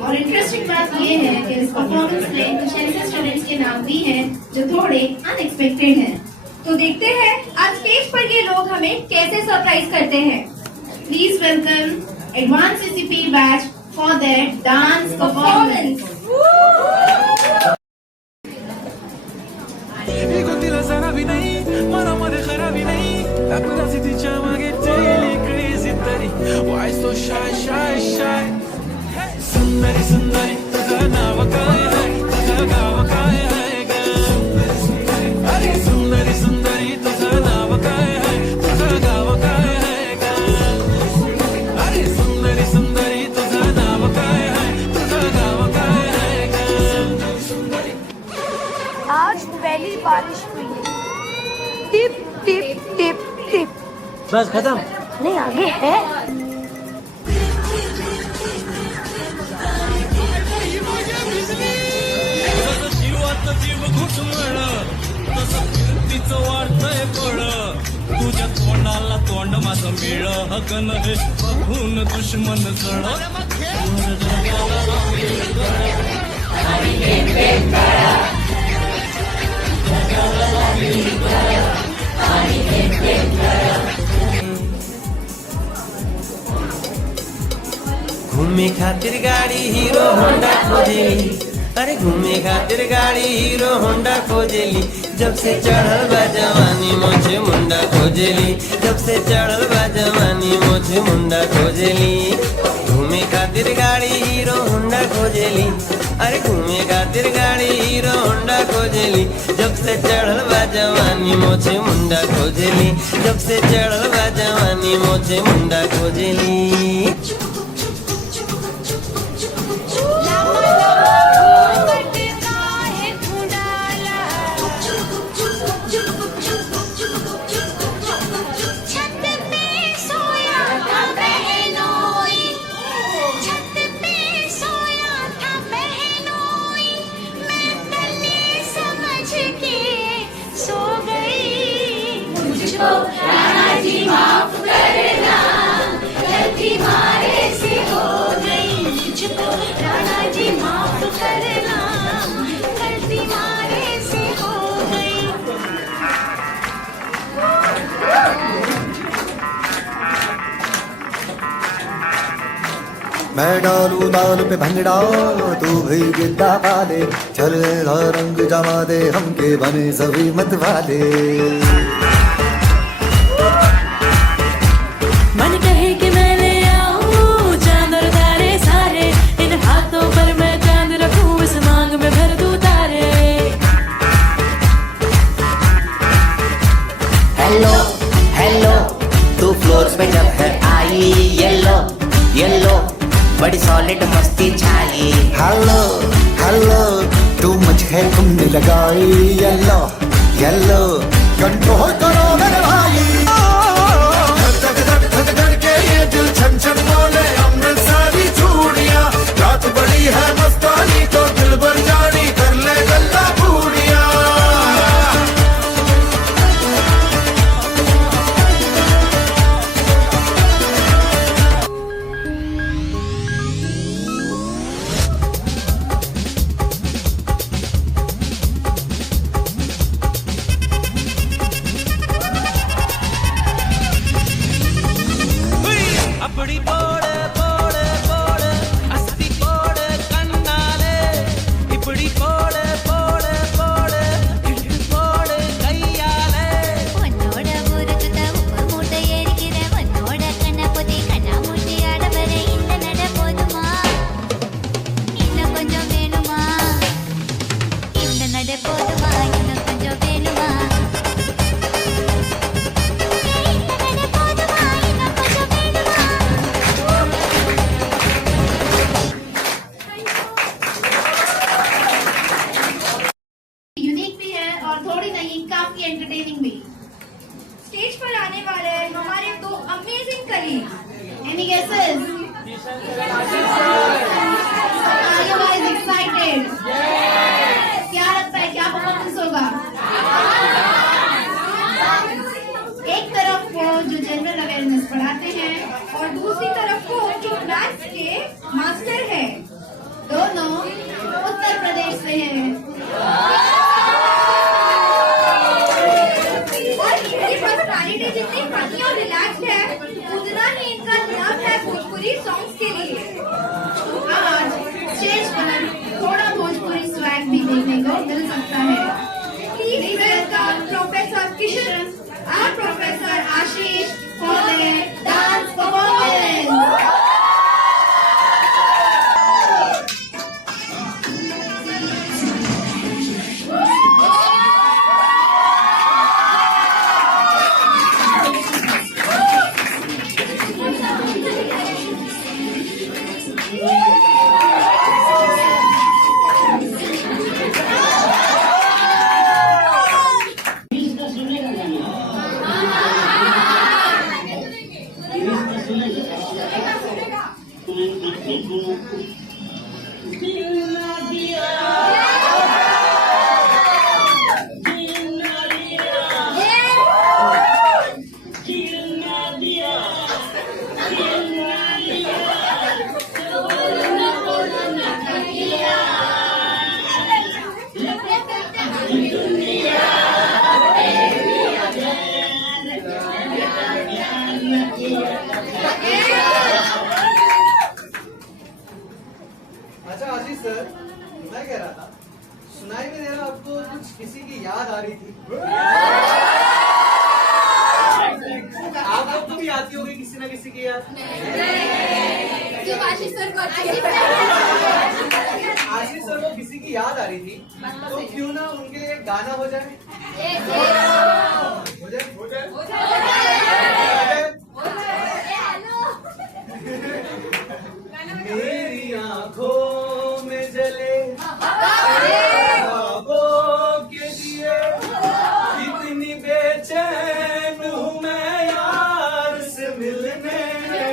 और इंटरेस्टिंग बात ये है कि इस परफॉर्मेंस में कुछ ऐसे स्टूडेंट्स के नाम भी हैं जो थोड़े अनएक्सपेक्टेड हैं। तो देखते हैं आज स्टेज पर ये लोग हमें कैसे सरप्राइज करते हैं। Please welcome advance CCP batch for their dance performance. खराबी नाही मनामध्ये खराबी नाही कदाचित तिच्या मागे क्रेझी तरी वाय सो शाय शाय शाय सुंदरी सुंदरी तुझं नाव काय आहे तुझं गाव काय आहे ग अरे सुंदरी सुंदरी तुझं नाव काय आहे तुझं गाव काय आहे ग अरे सुंदरी सुंदरी तुझं नाव काय आहे तुझं गाव काय आहे ग। आज पहली बारिश हुई, टिप टिप टिप टिप। बस खत्म? नहीं, आगे है। जीव घुटमळ तसं कीर्तीचं वाढतंय बळ तुझ्या तोंडाला तोंड माझं मिळ हकन हे बघून दुश्मन जळ घूमे खातिर गाड़ी हीरो होंडा खोजेली, अरे घूमे खातिर गाड़ी हीरो होंडा खोजेली, जब से चढ़ल बा जवानी मुझे मुंडा खोजेली, जब से चढ़ल बा जवानी मुझे मुंडा खोजेली। घूमे खातिर गाड़ी हीरो होंडा खोजेली, अरे घूमे खातिर गाड़ी हीरो होंडा खोजेली, जब से चढ़ल बा जवानी मुझे मुंडा खोजेली, जब से चढ़ल बा जवानी मुझे मुंडा खोजेली। छत पे मैं डालू दाल पे भंगड़ा तू भी गिद्दा पाले चले रंग जमा दे हमके बने सभी मत वाले मन कहे कि मैं ले आऊं चांद और तारे सारे इन हाथों पर मैं चांद रखूं इस मांग में भर दूं तारे हेलो हेलो तू फ्लोर्स पे जब है आई येलो येलो बड़ी सॉलिड मस्ती छाई हेलो हेलो तू मच है तुमने लगाई येलो येलो कंट्रोल करो मेरे भाई धक धक धक धक के ये दिल छन छन बोले अमृत सारी चूड़ियां रात बड़ी है मस्तानी तो दिल भर जानी कर ले गल्ला पूड़ियां अपनी पोड़ पोड़ पोड़ अस्ती पोड़ कन्नाले इपड़ी पोड़ पोड़ पोड़ इट पोड़ कैयाले वन्नोड बुरुकुत उपमूट एरिकिरे वन्नोड कनपोति कनमुट्टी आडबरे इंद नडपोदुमा इंद कोंजम वेणुमा इंद नडपोदुमा इंद कोंजम वेणुमा यूनिक भी है और थोड़ी नहीं काफी एंटरटेनिंग भी। स्टेज पर आने वाले हमारे दो amazing colleague. Any guesses? Are you guys excited? क्या लगता है क्या परफॉर्मेंस होगा? एक तरफ वो जो जनरल अवेयरनेस पढ़ाते हैं और दूसरी तरफ वो जो मैथ्स के मास्टर है। दोनों उत्तर प्रदेश से हैं। और इनकी पर्सनालिटी जितनी फनी और रिलैक्स्ड है उतना ही इनका लव है भोजपुरी सॉन्ग्स के लिए। आज स्टेज पर थोड़ा भोजपुरी स्वैग भी देखने को मिल सकता है। प्लीज वेलकम प्रोफेसर किशन और professor Ashish for the dance performance. अच्छा आशीष सर मैं कह रहा था सुनाई में दे रहा आपको कुछ किसी की याद आ रही थी आप लोग को भी आती होगी किसी ना किसी की याद आशीष सर को आशीष सर को किसी की याद आ रही थी तो क्यों ना उनके लिए एक गाना हो जाए हो जाए हो जाए हो जाए मेरी आंखों में जले ख्वाबों के दिए कितनी बेचैन हूँ मैं यार से मिलने के लिए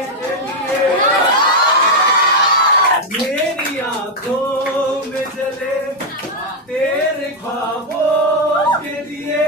मेरी आंखों में जले तेरे ख्वाबों के दिए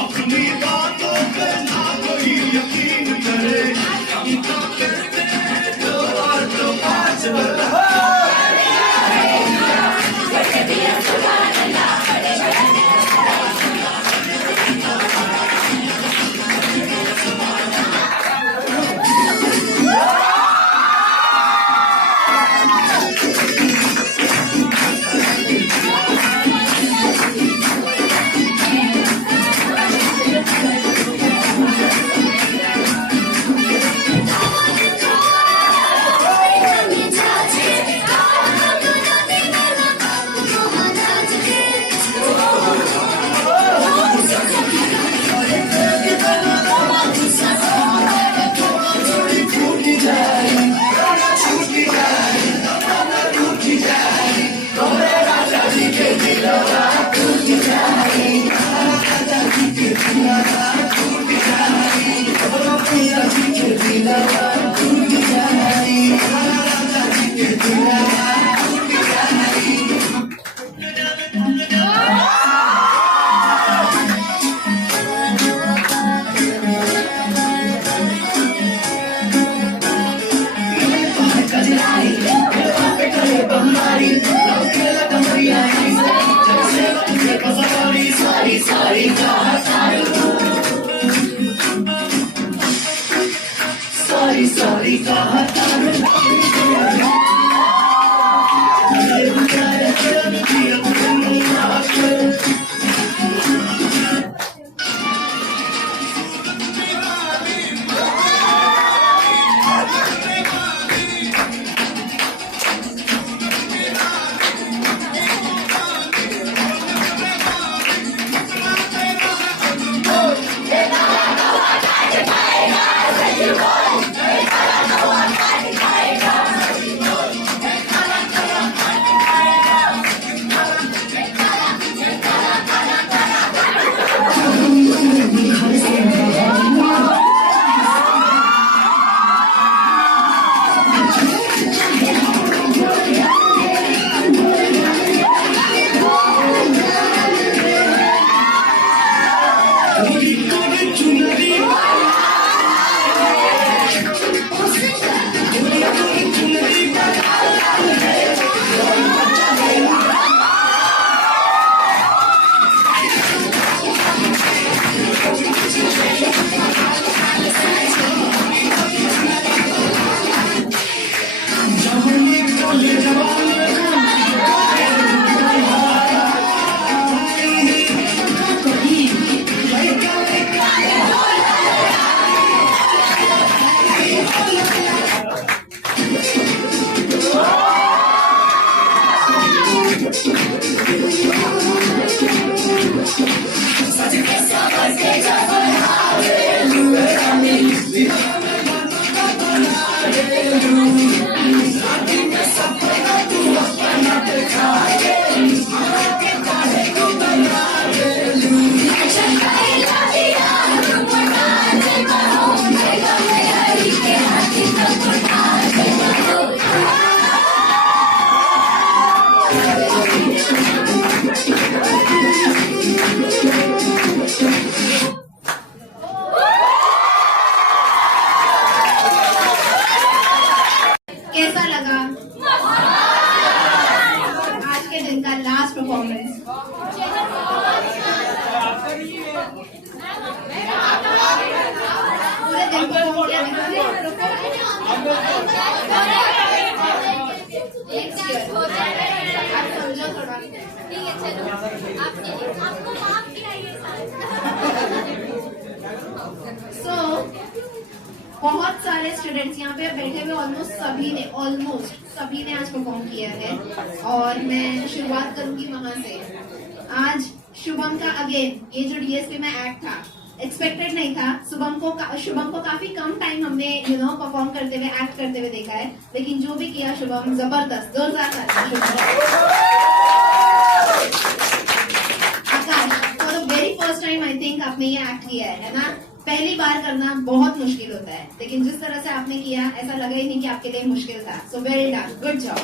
अपनी बातों पे ना कोई यकीन करे कैसा लगा आज के दिन का लास्ट परफॉर्मेंस? पूरे दिन परफॉर्म किया आप समझो थोड़ा। So, बहुत सारे स्टूडेंट्स यहाँ पे बैठे हुए ऑलमोस्ट सभी ने आज परफॉर्म किया है और मैं शुरुआत करूंगी वहां से। आज शुभम का अगेन ये जो डीएसपी में एक्ट था एक्सपेक्टेड नहीं था। शुभम को काफी कम टाइम हमने परफॉर्म करते हुए एक्ट करते हुए देखा है, लेकिन जो भी किया शुभम जबरदस्त, जोरदार था Shubham. Akash for the very first time I think आपने ये एक्ट किया है ना? पहली बार करना बहुत मुश्किल होता है, लेकिन जिस तरह से आपने किया ऐसा लगा ही नहीं कि आपके लिए मुश्किल था। So very done, good job.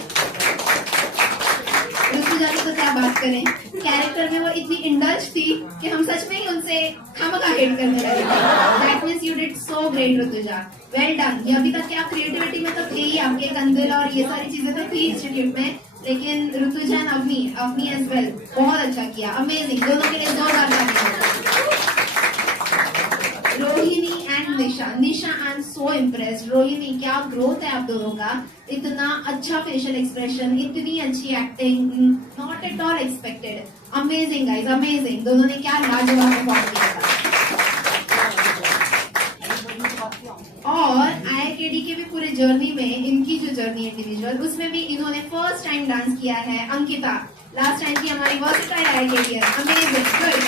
Rutuja की तो क्या बात करें, कैरेक्टर में वो इतनी इंडल्ज थी कि हम सच में ही उनसे खामखा हेट करने लगे थे। That means you did so great Rutuja, well done. ये अभी तक क्या क्रिएटिविटी में तो थे ही आपके कंदिल और ये सारी चीजें तो थी इंस्टीट्यूट में, लेकिन Rituja and Avni as well बहुत अच्छा किया, अमेजिंग। दोनों के लिए जोरदार तालियां। Rohini and Nisha I am so impressed. Rohini क्या ग्रोथ है आप दोनों का, इतना अच्छा फेशियल एक्सप्रेशन, इतनी अच्छी acting, not at all expected. Amazing guys, amazing. दोनों ने क्या लाजवाब परफॉर्म किया था। और IIKD के भी पूरे जर्नी में इनकी जो जर्नी इंडिविजुअल उसमें भी इन्होंने फर्स्ट टाइम डांस किया है। अंकिता लास्ट टाइम की हमारी वर्सेटाइल IIKD, अमेजिंग, गुड।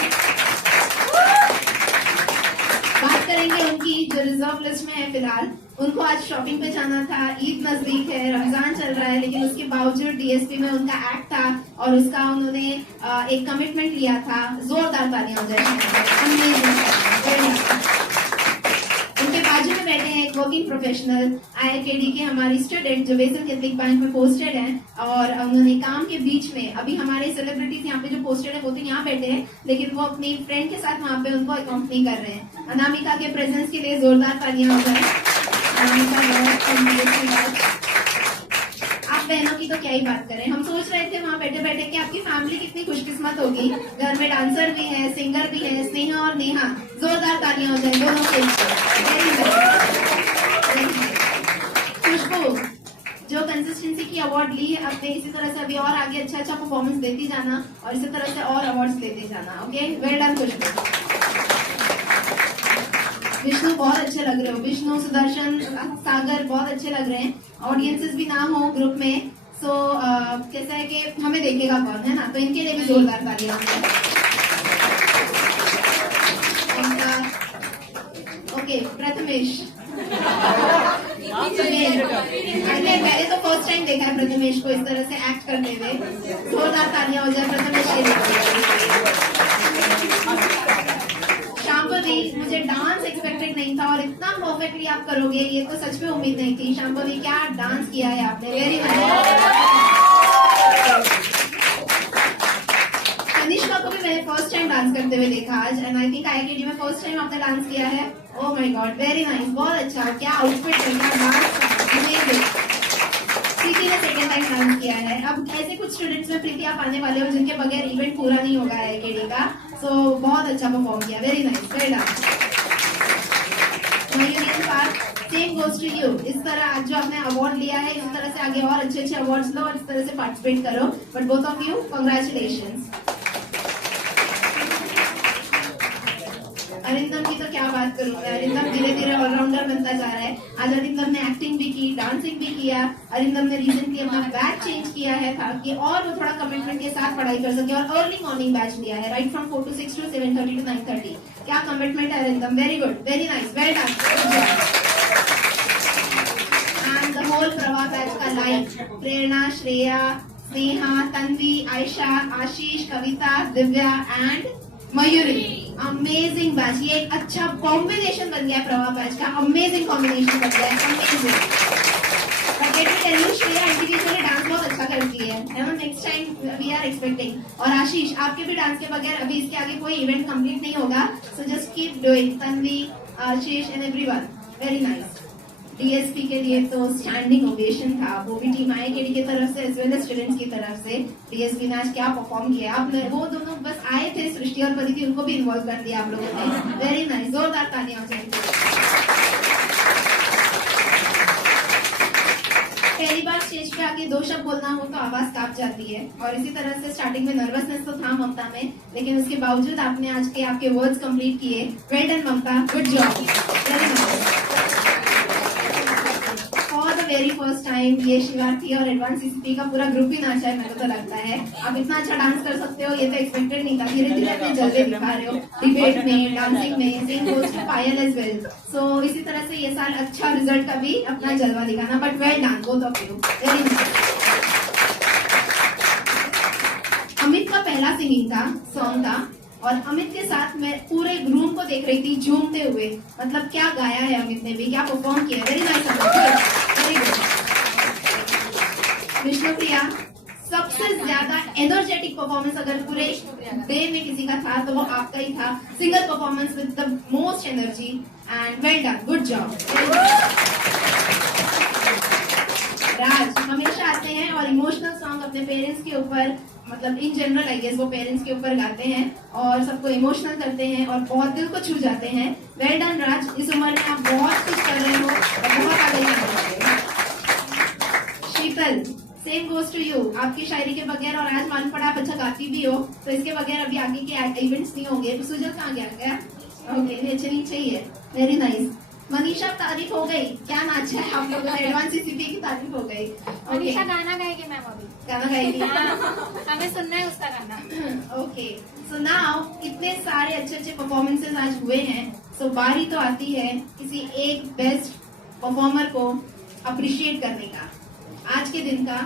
बात करेंगे उनकी जो रिजर्व लिस्ट में है फिलहाल। उनको आज शॉपिंग पे जाना था, ईद नजदीक है, रमजान चल रहा है, लेकिन उसके बावजूद डीएसपी में उनका एक्ट था और उसका उन्होंने एक कमिटमेंट लिया था। जोरदार तालियां हो जाए। उनके बाजू में बैठे हैं एक वर्किंग प्रोफेशनल IIKD के हमारी स्टूडेंट जो बेसिक कैथलिक बैंक में पोस्टेड हैं और उन्होंने काम के बीच में अभी हमारे सेलिब्रिटीज यहाँ पे जो पोस्टेड है वो तो यहाँ बैठे हैं लेकिन वो अपनी फ्रेंड के साथ वहाँ पे उनको अकॉम्पनी कर रहे हैं। अनामिका के प्रेजेंस के लिए जोरदार तालियां हो जाए। आप बहनों की तो क्या ही बात करें, हम सोच रहे थे वहाँ बैठे बैठे कि आपकी फैमिली कितनी खुशकिस्मत होगी, घर में डांसर भी है, सिंगर भी है, स्नेहा और नेहा। जोरदार तालियां हो जाए दोनों के लिए। खुशबू जो कंसिस्टेंसी की अवार्ड ली है आपने, इसी तरह से अभी और आगे अच्छा अच्छा परफॉर्मेंस देती जाना और इसी तरह से और अवार्ड्स लेते जाना। ओके, वेल डन खुशबू। विष्णु बहुत अच्छे लग रहे हो, विष्णु, सुदर्शन, सागर बहुत अच्छे लग रहे हैं। ऑडियंसेस भी ना हो ग्रुप में, सो कैसा है कि हमें देखेगा कौन, है ना, तो इनके लिए भी जोरदार तालियां। ओके, प्रथमेश पहले तो फर्स्ट टाइम देखा है प्रथमेश को इस तरह से एक्ट करते हुए। जोरदार तालियां हो जाए प्रथमेश के लिए। शांभवी, मुझे डांस एक्सपेक्टेड नहीं था और इतना परफेक्टली आप करोगे ये तो सच में उम्मीद नहीं थी। शांभवी, क्या डांस किया है आपने, वेरी नाइस। तनिष्का को भी मैंने फर्स्ट टाइम डांस करते हुए देखा आज एंड आई थिंक IIKD में फर्स्ट टाइम आपने डांस किया है। Oh my God, very nice, बहुत अच्छा, क्या आउटफिट है, क्या डांस, अमेजिंग। प्रीति ने सेकेंड टाइम डांस किया है। अब ऐसे कुछ स्टूडेंट्स में प्रीति आप आने वाले हो जिनके बगैर इवेंट पूरा नहीं होगा IIKD का, सो बहुत अच्छा परफॉर्म किया, very nice, very dance. Same goes to you. इस तरह आज जो आपने अवार्ड लिया है इसी तरह से आगे और अच्छे अच्छे अवार्ड्स लो और इस तरह से पार्टिसिपेट करो। But both of you congratulations. Arindam की तो क्या बात करूं मैं, अरिंदम धीरे धीरे ऑलराउंडर बनता जा रहा है। आज अरिंदम ने एक्टिंग भी की, डांसिंग भी किया। अरिंदम ने रिसेंटली अपना बैच चेंज किया है ताकि और वो थोड़ा कमिटमेंट के साथ पढ़ाई कर सके और अर्ली मॉर्निंग बैच लिया है, right from 4 to 6 to 7:30 to 9:30। क्या कमिटमेंट है Arindam, very good, very nice, well done. And the whole Pravah batch का line, Prerna, Shreya, Sneha, Tanvi, Ayesha, Ashish, Kavita, Divya and Mayuri. Amazing batch, ये एक अच्छा कॉम्बिनेशन बन गया प्रवाह बैच का, अमेजिंग कॉम्बिनेशन बन गया, अमेजिंग। श्रेया इंडिविजुअली डांस बहुत अच्छा करती है ना, next time we are expecting. और आशीष, आपके भी डांस के बगैर अभी इसके आगे कोई इवेंट कंप्लीट नहीं होगा, so just keep doing. Tanvi, Ashish and everyone, very nice. DSP के लिए तो स्टैंडिंग ओवेशन था, वो भी टीम IIKD की तरफ से एज वेल एज स्टूडेंट्स की तरफ से। DSP ने आज क्या परफॉर्म किया, आपने वो दोनों बस आए थे, सृष्टि और परिधि, उनको भी इन्वॉल्व कर दिया आप लोगों ने, वेरी नाइस, जोरदार तालियां हो जाएंगी। पहली बार स्टेज पे आके 2 शब्द बोलना हो तो आवाज कांप जाती है और इसी तरह से स्टार्टिंग में नर्वसनेस तो था ममता में, लेकिन उसके बावजूद आपने आज के आपके वर्ड्स कंप्लीट किए, well done Mamta, good job, very nice. Very first time ये शिवार्थी और एडवांस CCP का पूरा ग्रुप ही नाचा है, मेरे को तो लगता है। आप इतना अच्छा डांस कर सकते हो ये तो एक्सपेक्टेड नहीं था, धीरे धीरे अपने जलवे दिखा रहे हो डिबेट में, डांसिंग में, same goes to Payal as well. So इसी तरह से ये साल अच्छा रिजल्ट का भी अपना जलवा दिखाना, but well done both of you, very nice. Amit का पहला सिंगिंग था, सॉन्ग था और अमित के साथ मैं पूरे रूम को देख रही थी झूमते हुए, मतलब क्या गाया है अमित ने भी, क्या परफॉर्म किया, very nice, very good. Vishnupriya, सबसे ज्यादा एनर्जेटिक परफॉर्मेंस अगर पूरे डे में किसी का था तो वो आपका ही था, single performance with the most energy and well done, good job. Raj हमेशा आते हैं और इमोशनल सॉन्ग अपने पेरेंट्स के ऊपर, मतलब इन जनरल आई गेस वो पेरेंट्स के ऊपर गाते हैं और सबको इमोशनल करते हैं और बहुत दिल को छू जाते हैं, वेल डन राज। इस उम्र में आप बहुत कुछ कर रहे हो और बहुत आगे जाने वाले हो। शीतल, सेम गोज टू यू, आपकी शायरी के बगैर और आज मालूम पड़ा आप अच्छा गाती भी हो तो इसके बगैर अभी आगे के इवेंट्स नहीं होंगे। सुजल कहाँ गया? ओके, नीचे नीचे ही है, वेरी नाइस। मनीषा, तारीफ हो गई, क्या नाचा है आप लोगों ने, एडवांस CCP की तारीफ हो गई। मनीषा गाना गाएगी मैम, अभी गाना गाएगी, हमें सुनना है उसका गाना। ओके, सो नाउ इतने सारे अच्छे अच्छे परफॉर्मेंसेस आज हुए हैं, सो बारी तो आती है किसी एक बेस्ट परफॉर्मर को अप्रिशिएट करने का। आज के दिन का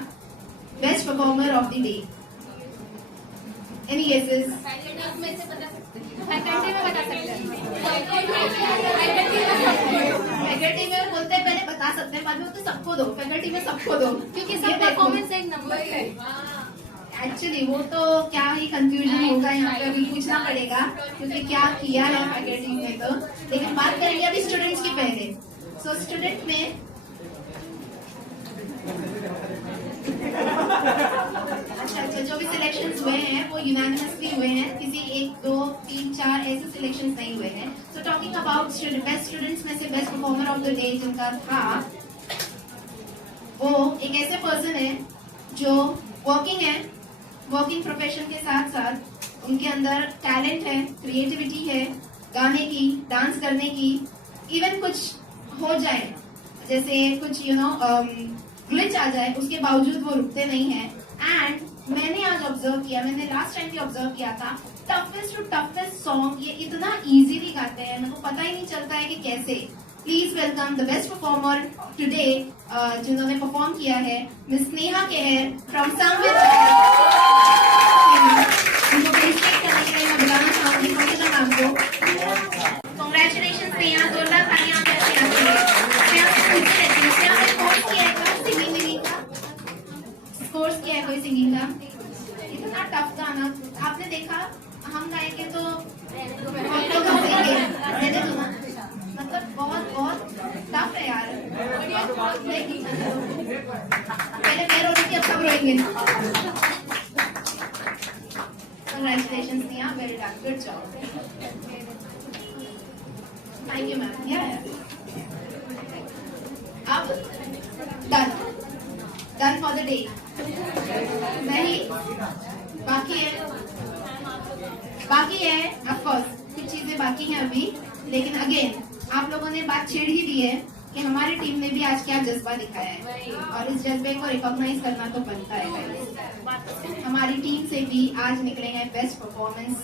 best performer of the day, any guesses? Faculty में बता सकते हैं। फैकल्टी में बोलते हैं पहले बता सकते हैं, बाद में बोलते सबको दो, फैकल्टी में सबको दो, क्योंकि सब परफॉर्मेंस एक नंबर है। एक्चुअली वो तो क्या ही कंफ्यूजन होगा यहाँ पे, अभी पूछना पड़ेगा क्योंकि क्या किया है फैकल्टी में तो। लेकिन बात करेंगे अभी स्टूडेंट्स की पहले। सो स्टूडेंट में अच्छा जो भी सिलेक्शंस हुए हैं वो यूनानिमसली हुए हैं, किसी 1 2 3 4 ऐसे सिलेक्शंस नहीं हुए हैं। So talking about best students में से best performer of the day जिनका था, वो एक ऐसे पर्सन है जो वर्किंग है, वर्किंग प्रोफेशन के साथ साथ उनके अंदर टैलेंट है, क्रिएटिविटी है, गाने की, डांस करने की, इवन कुछ हो जाए जैसे कुछ ग्लिच आ जाए उसके बावजूद वो रुकते नहीं है। एंड मैंने आज ऑब्जर्व किया, मैंने लास्ट टाइम भी ऑब्जर्व किया था, टफेस्ट टू टफेस्ट सॉन्ग ये इतना इजीली गाते हैं, मेरे को पता ही नहीं चलता है कि कैसे। Please welcome the best performer today जिन्होंने परफॉर्म किया है, मिस स्नेहा केहर फ्रॉम संगीत। उनको फेलिसिटेट करने के लिए मैं बुलाना चाहूंगी पंकजा मैम को। कांग्रेचुलेशंस स्नेहा, जोरदार तालियां आपके लिए। कोर्स किया है कोई सिंगिंग का? इतना टफ गाना आपने देखा, हम गाएंगे तो मैंने सुना, मतलब बहुत बहुत टफ है यार। पहले मैं रो रही थी, अब सब रोएंगे। Congratulations Neha, well done, good job. Thank you ma'am. Yeah. अब done for the day. नहीं, बाकी है ऑफ कोर्स, कुछ चीजें बाकी हैं अभी, लेकिन अगेन आप लोगों ने बात छेड़ ही दी है कि हमारी टीम ने भी आज क्या जज्बा दिखाया है, और इस जज्बे को रिकॉग्नाइज करना तो बनता है। हमारी टीम से भी आज निकले हैं बेस्ट परफॉर्मेंस।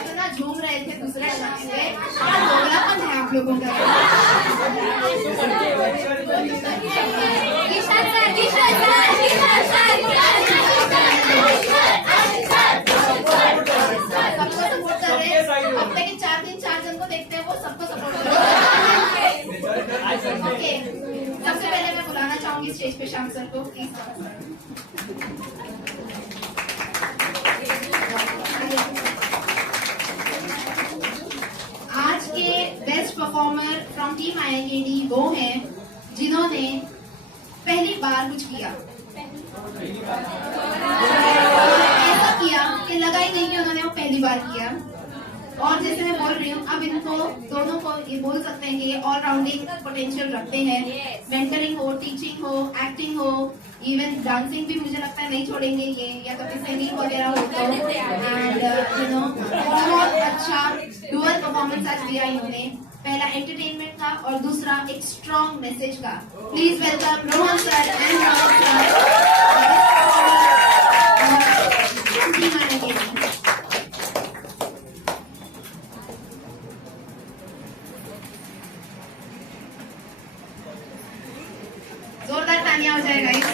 इतना झूम रहे थे दूसरे गाने पे, दोगलापन है आप लोगों का। हफ्ते के 4 दिन 4 जन को देखते हैं, वो सबको सपोर्ट कर रहे हैं। ओके, सबसे पहले मैं बुलाना चाहूंगी स्टेज पे श्याम सर को, प्लीज। आज के best performer from team IIKD वो हैं जिन्होंने पहली बार कुछ किया, ऐसा किया कि लगा ही नहीं कि उन्होंने वो पहली बार किया। और जैसे मैं बोल रही हूँ, अब इनको दोनों को ये बोल सकते हैं कि ये ऑलराउंडिंग पोटेंशियल रखते हैं। मेंटरिंग हो, टीचिंग हो, एक्टिंग हो, इवन डांसिंग भी मुझे लगता है नहीं छोड़ेंगे ये, या कभी सिंगिंग वगैरह हो तो। एंड बहुत अच्छा डुअल परफॉर्मेंस आज दिया इन्होंने, पहला एंटरटेनमेंट का और दूसरा एक स्ट्रॉन्ग मैसेज का। Please welcome Rohan sir and Rawat sir. जोरदार तालियां हो जाएगा इस।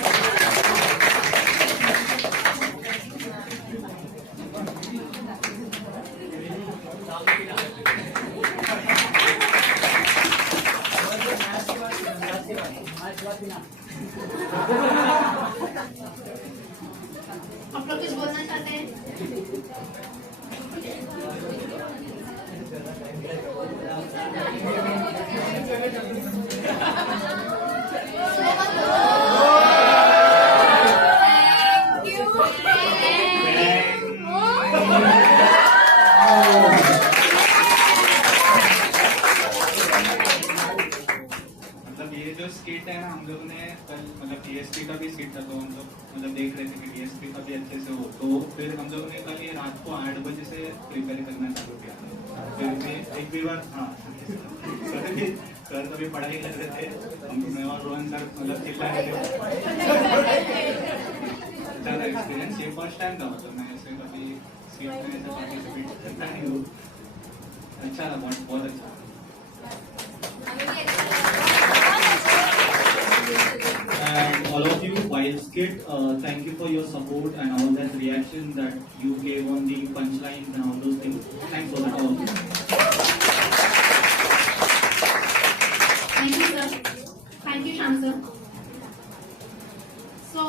आप लोग कुछ बोलना चाहते हैं? मतलब ये जो स्किट है ना, हम लोग ने कल मतलब DSP का भी स्किट था, तो हम लोग मतलब देख रहे थे कि DSP का भी अच्छे से हो, तो फिर हम लोग ने कल ये रात को 8 बजे से प्रिपेयर करना चालू किया। फिर भी एक भी बार सर कभी पढ़ाई कर रहे थे, मैं और रोहन सर मतलब चिल्ला रहे थे। अच्छा एक्सपीरियंस, ये फर्स्ट टाइम था, मतलब मैं ऐसे कभी स्किट में ऐसे पार्टिसिपेट करता नहीं हूँ। अच्छा लगा, बहुत अच्छा। And all of you, skit. Thank you for your support and all that reaction that you gave on the punchlines and all those things. Thanks for that all. Thank you, sir. Thank you, Sham sir. So,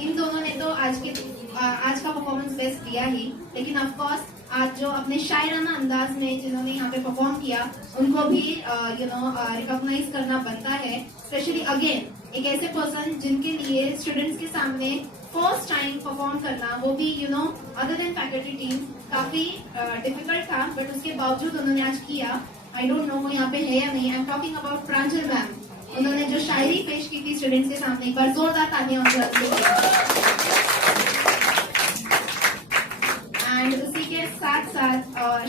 इन दोनों ने तो आज का परफॉर्मेंस बेस्ट दिया ही, लेकिन ऑफ कोर्स आज जो अपने शायराना अंदाज में जिन्होंने यहाँ पे परफॉर्म किया उनको भी रिकॉग्नाइज करना बनता है। स्पेशली अगेन एक ऐसे पर्सन जिनके लिए स्टूडेंट्स के सामने फर्स्ट टाइम परफॉर्म करना, वो भी अदर देन फैकल्टी टीम, काफी डिफिकल्ट था, बट उसके बावजूद उन्होंने आज किया। आई डोंट नो वो यहाँ पे है या नहीं। I am talking about Pranjal ma'am. उन्होंने जो शायरी पेश की थी स्टूडेंट्स के सामने, एक बार जोरदार तालियां उनके लिए। एंड उसी के साथ साथ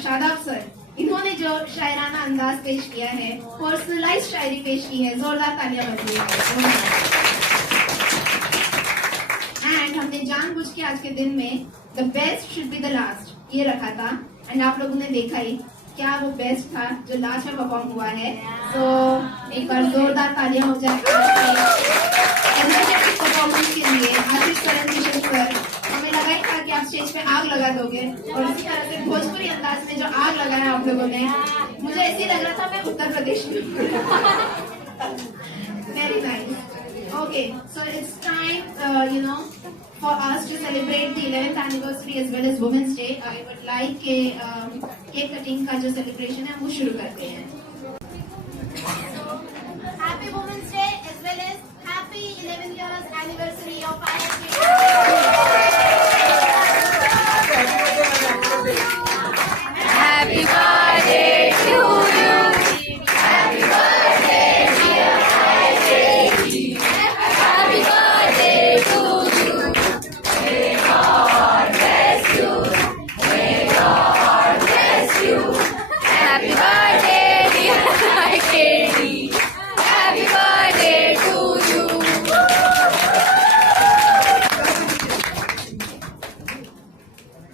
शादाब सर, इन्होंने जो शायराना अंदाज पेश किया है, पर्सनलाइज शायरी पेश की है, जोरदार तालियां बजती है। एंड हमने जानबूझ के आज के दिन में the best should be the last ये रखा था, एंड आप लोगों ने देखा ही क्या वो बेस्ट था जो लास्ट में परफॉर्म हुआ है। तो एक बार जोरदार तालियां हो जाए परफॉर्मेंस के लिए। आशीष करण सर, हमें लगा ही था कि आप स्टेज पे आग लगा दोगे, और इसी तरह से भोजपुरी अंदाज में जो आग लगाया आप लोगों ने, मुझे ऐसे लग रहा था मैं उत्तर प्रदेश में। Very nice. Okay, so it's time for us to celebrate the 11th anniversary as well as Women's Day. I would like cake cutting का जो सेलिब्रेशन है वो शुरू करते हैं।